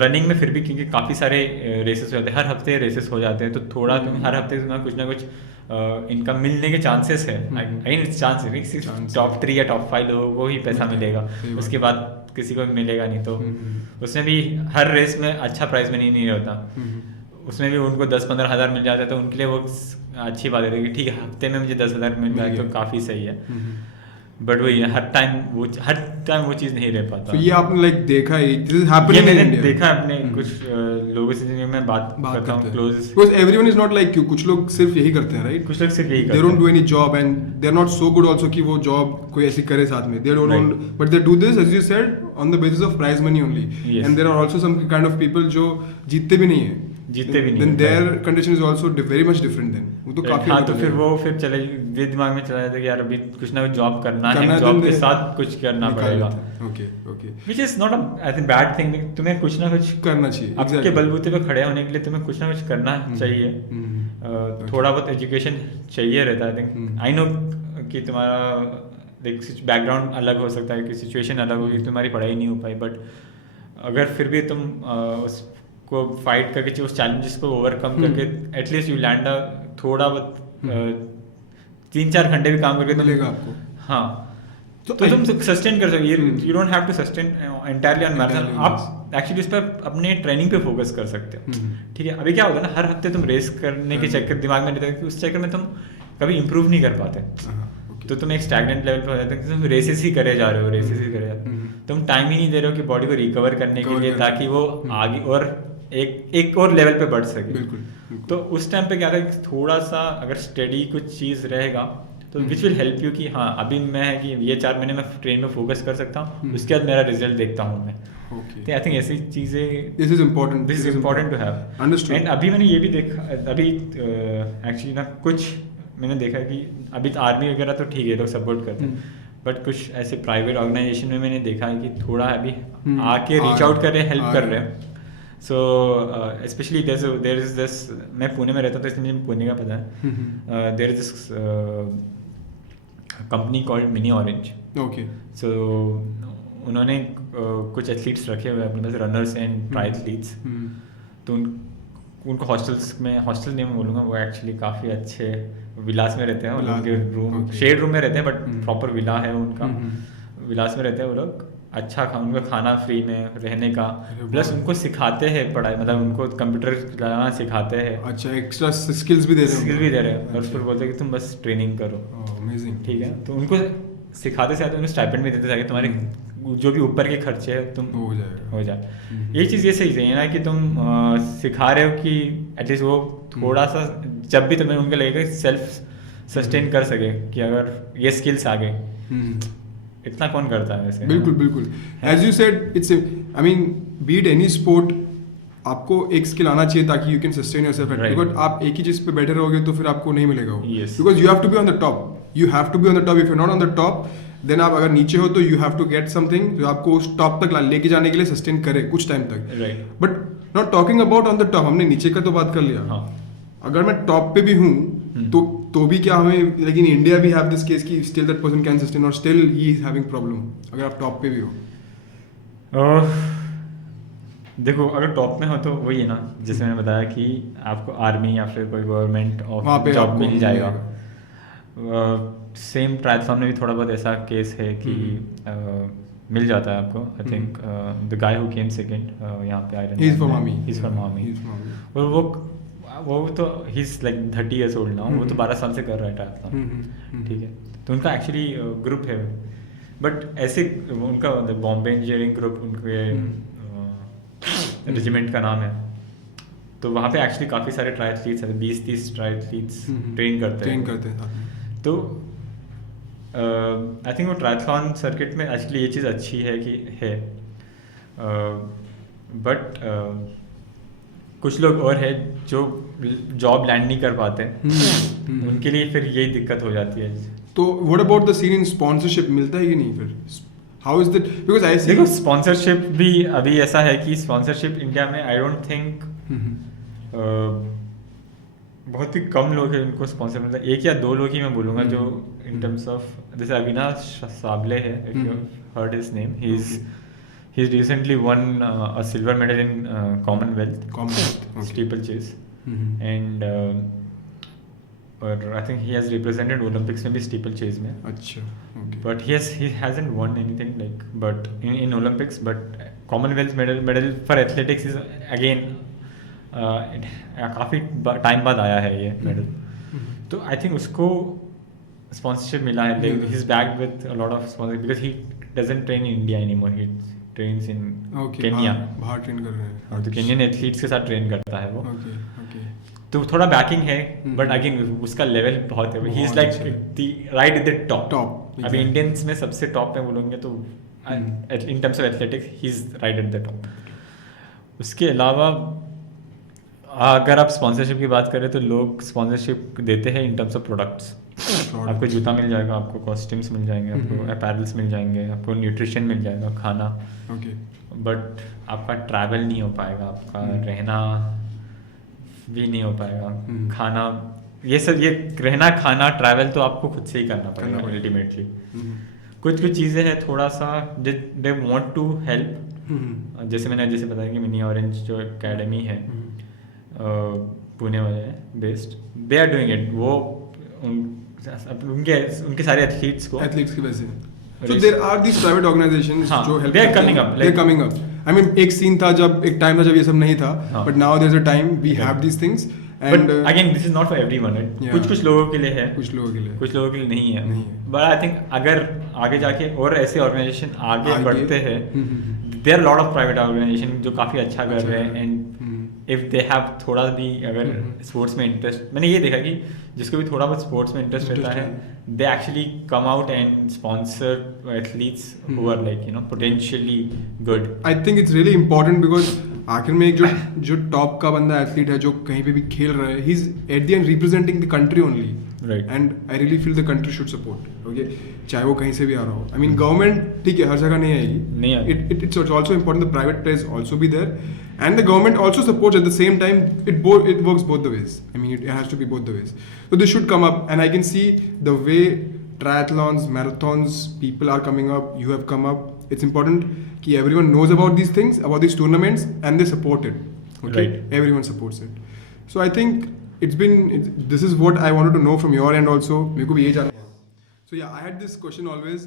रनिंग में, फिर भी क्योंकि काफ़ी सारे रेसेस हो जाते हैं, हर हफ्ते रेसेस हो जाते हैं, तो थोड़ा हर हफ्ते तुम्हें कुछ ना कुछ इनकम मिलने के चांसेस है। चांसेस टॉप 3 या टॉप 5 लोगों को ही पैसा मिलेगा, उसके बाद किसी को मिलेगा नहीं। तो उसमें भी हर रेस में अच्छा प्राइज मनी नहीं होता, उसमें भी उनको 10-15 हज़ार मिल जाता है, तो उनके लिए वो अच्छी बात है कि ठीक है, हफ्ते में मुझे 10,000 मिल जाए तो काफ़ी सही है। बट वही हर टाइम वो चीज़ नहीं रह पाता। So ये आपने like देखा है, this is ये happening in मैंने India. देखा है अपने कुछ लोगों से जिनसे मैं बात करता करते हूँ हैं. Close. Because everyone is not like you. कुछ लोग सिर्फ यही करते हैं, right? कुछ लोग सिर्फ यही They करते don't do हैं। any job and they're not so good also कि वो job कोई ऐसी करे साथ में. They don't, Right. but they do this as you said on the basis of prize money only. Yes. And there are also some kind of people जो जीतते भी नहीं हैं. जीतते भी नहीं Then हैं, their right. condition is also very much different then. वो तो काफी हाँ, अलग तो हो फिर जाएगा. वो फिर चले ये दिमाग में चला जाता है कि यार अभी कुछ ना कुछ जॉब करना करना है, है, जॉब then के they साथ कुछ करना निकाल पड़ेगा। लेते हैं. Okay, okay. Which is not I think bad thing. तुम्हें कुछ ना कुछ करना चाहिए. आपके Exactly. बलबूते पे खड़े होने के लिए तुम्हें कुछ ना कुछ करना चाहिए। थोड़ा बहुत एजुकेशन चाहिए रहता है। आई थिंक आई नो कि तुम्हारा बैकग्राउंड अलग हो सकता है, कि सिचुएशन अलग होगी, तुम्हारी पढ़ाई नहीं हो पाई, बट अगर फिर भी तुम उसको फाइट करके उस चैलेंजेस को ओवरकम करके एटलीस्ट यू लैंड थोड़ा बहुत 3-4 घंटे भी काम करके मिलेगा आपको. हाँ, तो तुम सस्टेन कर सकते हो। You don't have to sustain entirely on marathon. आप एक्चुअली उस पर अपने ट्रेनिंग पे फोकस कर सकते हो। ठीक है, अभी क्या होता है ना, हर हफ्ते तुम रेस करने के चक्कर दिमाग में रहता है कि उस चक्कर में तुम कभी इंप्रूव नहीं कर पाते। तो तुम एक स्टैग्नेंट लेवल पे हो जाते हो, तुम रेसेस ही करे जा रहे हो, रेसेस ही करे जा रहे हो। तुम टाइम ही नहीं दे रहे हो कि बॉडी को रिकवर करने के लिए, ताकि वो आगे और एक और लेवल पे बढ़ सके। बिल्कुल. तो उस टाइम पे क्या था कि थोड़ा सा अगर स्टडी कुछ चीज़ रहेगा तो विच विल हेल्प यू कि हाँ अभी मैं है कि ये 4 महीने में ट्रेन में फोकस कर सकता हूँ, उसके बाद मेरा रिजल्ट देखता हूँ मैं। तो आई थिंक ऐसी चीज़ें This is important. This is important to have. Understood. And अभी मैंने ये भी देखा, अभी एक्चुअली ना कुछ मैंने देखा कि अभी आर्मी वगैरह तो ठीक है, लोग सपोर्ट करते हैं, बट कुछ ऐसे प्राइवेट ऑर्गेनाइजेशन में मैंने देखा है कि थोड़ा अभी आके रीच आउट कर रहे हैं, हेल्प कर रहे हैं। So specially there is this, मैं पुणे में रहता था इसलिए मुझे पुणे का पता है। There is this company called Mini Orange. Okay. So उन्होंने कुछ एथलीट्स रखे हुए हैं अपने पास, रनर्स एंड ट्रायथलीट्स। तो उनको हॉस्टल नहीं बोलूँगा, वो एक्चुअली काफ़ी अच्छे विलास में रहते हैं। उनके रूम शेड रूम में रहते हैं, बट प्रॉपर विला है उनका। विलास में रहते हैं वो लोग। अच्छा उनका खाना फ्री में, रहने का, प्लस उनको सिखाते हैं पढ़ाई, मतलब उनको कंप्यूटर चलाना सिखाते हैं। अच्छा, एक्स्ट्रा स्किल्स भी दे रहे हैं. स्किल भी दे रहे हैं, और फिर बोलते हैं कि तुम बस ट्रेनिंग करो। अमेजिंग. ठीक है, तो उनको सिखाते उन्हें स्टाइपेंड भी देते ताकि तुम्हारे जो भी ऊपर के खर्चे है तुम हो जाए। ये चीज़ ये सही है ना कि तुम सिखा रहे हो कि एटलीस्ट वो थोड़ा सा जब भी तुम्हें उनके लगेगा सेल्फ सस्टेन कर सके, कि अगर ये स्किल्स आ गए। इतना कौन करता है वैसे? बिल्कुल. As you said, it's I mean beat any sport, आपको एक स्किल आना चाहिए ताकि you can sustain yourself. Because आप एक ही चीज पे बैठे रहोगे तो फिर आपको नहीं मिलेगा वो। Because you have to be on the top, you have to be on the top. If you not on the top, then आप अगर नीचे हो तो you have to get something जो आपको उस टॉप तक लेके जाने के लिए सस्टेन करे कुछ टाइम तक। But not talking about on the top, हमने नीचे का तो बात कर लिया। अगर मैं टॉप पे भी हूँ तो भी क्या हमें, लेकिन इंडिया भी हैव दिस केस कि still that person can sustain और still he is having problem अगर आप टॉप पे भी हो। देखो अगर टॉप में हो तो वही है ना, जैसे मैंने बताया कि आपको आर्मी या फिर कोई गवर्नमेंट ऑफ जॉब मिल जाएगा। सेम ट्रायथलॉन में भी थोड़ा बहुत ऐसा केस है कि मिल जाता है आपको। I think the guy who came second यहाँ पे iron, he is from army, he is from army. और वो तो he is like 30 years old now, वो तो 12 साल से कर रहा है ट्रायथलॉन। ठीक है, तो उनका एक्चुअली ग्रुप है, बट ऐसे उनका बॉम्बे इंजीनियरिंग ग्रुप उनके रेजिमेंट का नाम है। तो वहाँ पे एक्चुअली काफ़ी सारे ट्रायथलीट्स हैं, 20-30 ट्रायथलीट्स ट्रेन करते हैं। तो आई थिंक वो ट्रायथलॉन सर्किट में एक्चुअली ये चीज़ अच्छी है कि है, बट कुछ लोग और है जो जॉब लैंड नहीं कर पाते, उनके लिए फिर यही दिक्कत हो जाती है। तो what about the scene in sponsorship, मिलता है कि नहीं फिर? How is that? Because I see, देखो स्पॉन्सरशिप भी अभी ऐसा है कि स्पॉन्सरशिप इंडिया में आई डोंट थिंक बहुत ही कम लोग हैं उनको स्पॉन्सर मिलता है। 1 या 2 लोग ही मैं बोलूँगा जो इन टर्म्स ऑफ, जैसे अविनाश साबले है, if you heard his name, he's recently won a silver medal in Commonwealth steeplechase, and I think he has represented Olympics में भी steeplechase में। अच्छा, okay. But he hasn't won anything like, but in Olympics, but Commonwealth medal for athletics is again काफ़ी time बाद आया है ये medal. तो आई थिंक उसको स्पॉन्सरशिप मिला है, he's backed with a lot of sponsors because he doesn't train in India anymore. He trains in Kenya. बाहर ट्रेन कर रहे हैं. और तो केनियन एथलीट्स के साथ ट्रेन करता है वो. Okay. तो थोड़ा बैकिंग है, बट अगेन उसका लेवल बहुत है. He is like the right at the top. अभी इंडियंस में सबसे टॉप पे बोलोगे तो इन terms of athletics he is right at the top. उसके अलावा अगर आप स्पॉन्सरशिप की बात करें तो लोग स्पॉन्सरशिप देते हैं इन टर्म्स ऑफ प्रोडक्ट्स. आपको जूता मिल जाएगा, आपको कॉस्ट्यूम्स मिल जाएंगे, आपको अपैरल्स मिल जाएंगे, आपको न्यूट्रिशन मिल जाएगा, खाना. बट आपका ट्रैवल नहीं हो पाएगा, आपका रहना भी नहीं हो पाएगा, खाना, ये सब, ये रहना खाना ट्रैवल तो आपको खुद से ही करना पड़ेगा अल्टीमेटली. कुछ चीज़ें हैं थोड़ा सा दे वांट टू हेल्प. जैसे मैंने बताया कि मिनी ऑरेंज जो एकेडमी है पुणे वाले हैं based, they are doing it. वो उनके सारे एथलीट्स की वजह से. So there are these private organizations जो help. They are coming up. They're coming up. I mean एक सीन था जब एक टाइम था जब ये सब नहीं था. But now there's a time we have these things. And but again this is not for everyone, right? कुछ लोगों के लिए है, कुछ लोगों के लिए नहीं है. But I think अगर आगे जाके और ऐसे ऑर्गेनाइजेशन आगे बढ़ते हैं, there are a lot of private organizations जो काफ़ी अच्छा कर रहे हैं. And if they have थोड़ा भी अगर स्पोर्ट्स में इंटरेस्ट, मैंने ये देखा कि जिसको भी थोड़ा बहुत स्पोर्ट्स में इंटरेस्ट रहता है, they actually come out and sponsor athletes who are like potentially good. I think it's really important because आखिर में एक जो टॉप का बंदा एथलीट है जो कहीं पे भी खेल रहा है, he's at the end representing the country only. Right. And I really feel the country should support. Okay, चाहे वो कहीं से भी आ रहा हो. I mean government ठीक है हर जगह नहीं आएगी. It's also important the private players also be there. And the government also supports at the same time. It works both the ways. I mean, it has to be both the ways. So this should come up, and I can see the way triathlons, marathons, people are coming up. You have come up. It's important that everyone knows about these things, about these tournaments, and they support it. Okay? Right. Everyone supports it. So I think this is what I wanted to know from your end also. मेरे को भी ये जानना. So yeah, I had this question always.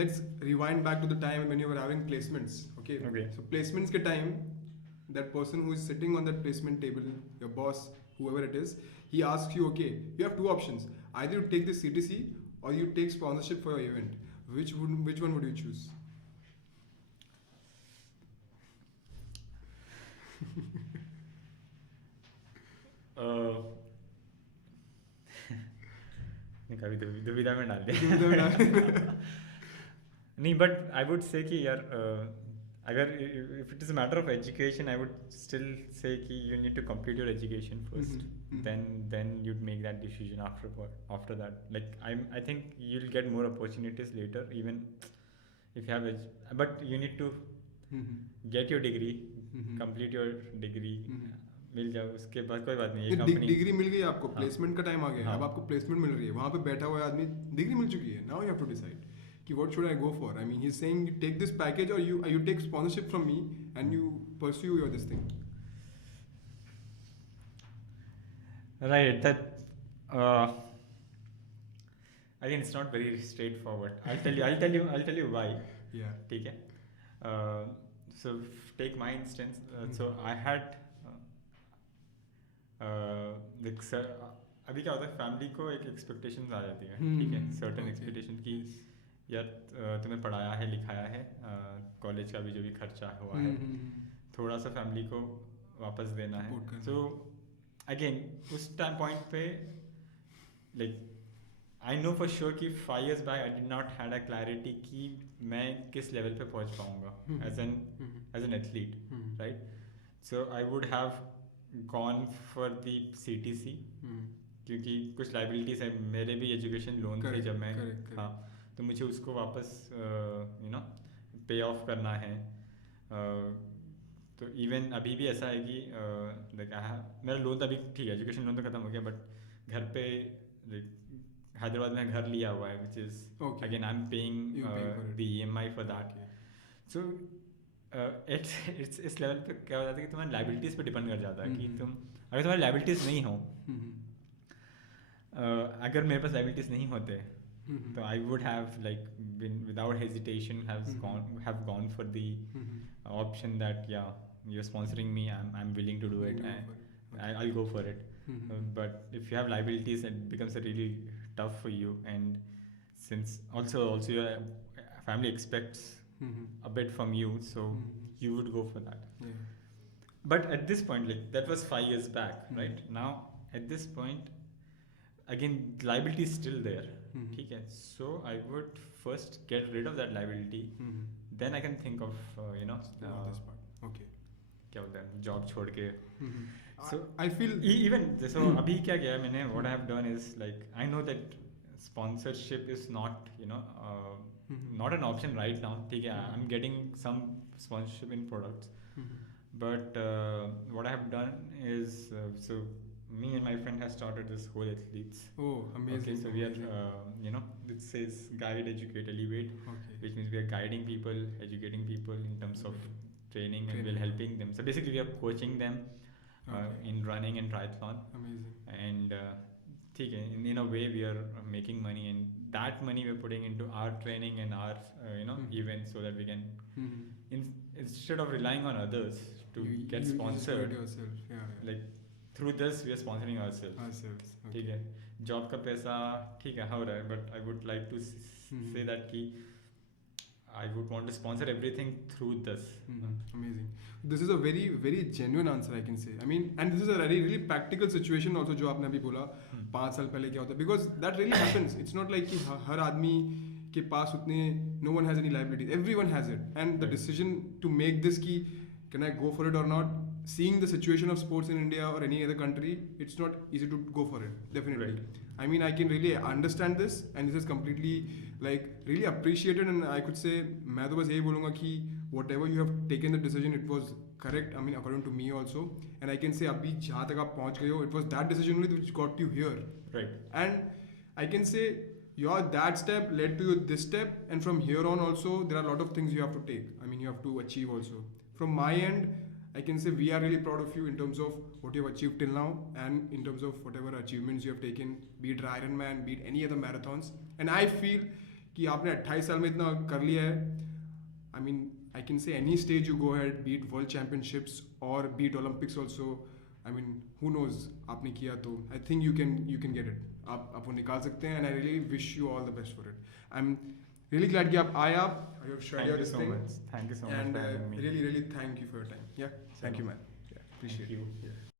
Let's rewind back to the time when you were having placements. Okay. So placements के time, that person who is sitting on that placement table, your boss, whoever it is, he asks you, okay, you have two options. Either you take the CTC or you take sponsorship for your event. Which one would you choose? कभी दुविधा में डाल दिया. नहीं, but I would say कि यार अगर if it is a matter of education, I would still say कि you need to complete your education first. Then you'd make that decision after that. Like I think you'll get more opportunities later, even if you have but you need to get your degree, complete your degree. मिल जाओ, उसके बाद कोई बात नहीं है. Degree मिल गई आपको, placement का टाइम आ गया, अब आपको प्लेसमेंट मिल रही है, वहाँ पे बैठा हुआ आदमी डिग्री मिल चुकी है. Now you have to decide कि what should I go for? I mean, he's saying you take this package or you take sponsorship from me and you pursue your this thing. Right. That again, it's not very straightforward. I'll tell you why. Yeah. ठीक है. So take my instance. So I had अभी क्या होता है, family को एक expectations आ जाती है. ठीक है, सर्टेन एक्सपेक्टेशन की यार तुम्हें पढ़ाया है, लिखाया है, कॉलेज का भी जो भी खर्चा हुआ है, थोड़ा सा फैमिली को वापस देना है. सो अगेन उस टाइम पॉइंट पे like I know for sure कि 5 years back I did not had a clarity कि मैं किस लेवल पे पहुंच पाऊंगा as an athlete, right. So I would have gone for the CTC क्योंकि कुछ लाइबिलिटीज है, मेरे भी एजुकेशन लोन थे जब मैं, हाँ, तो मुझे उसको वापस पे ऑफ करना है. तो इवन अभी भी ऐसा है कि मेरा लोन तो अभी ठीक है, एजुकेशन लोन तो ख़त्म हो गया, बट घर पे हैदराबाद में घर लिया हुआ है, which is again I am paying the EMI for that. So इस लेवल पे क्या हो जाता है कि तुम्हारी लाइबिलिटीज़ पे डिपेंड कर जाता है कि तुम अगर तुम्हारी लाइबिलिटीज़ नहीं हो, अगर मेरे पास लाइबिलिटीज़ नहीं होते तो I would have like been without hesitation have gone for the option that you're sponsoring me, I'm willing to do it, I'll go for it. But if you have liabilities, it becomes a really tough for you. And since also your family expects a bit from you, so you would go for that. Yeah. But at this point, like that was 5 years back, right? Now at this point, again, liability is still there. ठीक है? So I would first get rid of that liability. Then I can think of this part. Okay. क्या बोलते हैं, job छोड़ के. So I feel even so अभी क्या किया है मैंने, what I have done is like I know that sponsorship is not not an option right now. ठीक है, I'm getting some sponsorship in products, but what I have done is so me and my friend has started this whole athletes. Oh, amazing. Okay, so we are amazing. It says guide, educate, elevate, Okay. which means we are guiding people, educating people in terms of training, and we're helping them. So basically we are coaching them in running and triathlon. Amazing. And ठीक है, in a way we are making money, and that money we're putting into our training and our events, so that we can instead of relying on others to get you sponsored, just do it yourself. Yeah. like through this we are sponsoring ourselves. Ourselves. Okay. ठीक है, job का पैसा ठीक है हो रहा है, but I would like to say that कि I would want to sponsor everything through this. Amazing. This is a very very genuine answer I can say. I mean, and this is a really really practical situation also जो आपने अभी बोला 5 साल पहले क्या होता है, because that really happens. It's not like कि हर आदमी के पास उतने no one has any liabilities. Everyone has it, and the decision to make this कि can I go for it or not, seeing the situation of sports in India or any other country, it's not easy to go for it. Definitely. Right. I mean, I can really understand this, and this is completely like really appreciated, and I could say मैं तो बस यही बोलूँगा कि whatever you have taken the decision, it was correct. I mean, according to me also, and I can say अभी जहाँ तक आप पहुँच गए हो, it was that decision only which got you here. Right. And I can say your that step led to this step, and from here on also there are a lot of things you have to take. I mean, you have to achieve also. From my end, I can say we are really proud of you in terms of what you have achieved till now, and in terms of whatever achievements you have taken, be it Ironman, be it any other marathons. And I feel कि आपने 28 साल में इतना कर लिया है. I mean, I can say any stage you go ahead, be it World Championships or be it Olympics also. I mean, who knows? आपने किया तो I think you can get it. आप वो निकाल सकते हैं, and I really wish you all the best for it. I'm really glad कि आप आए आप. You have shared your thing. Thank you so much. And for having me. really thank you for your time. Yeah, thank you, man. Yeah, appreciate Thank you. it. Yeah.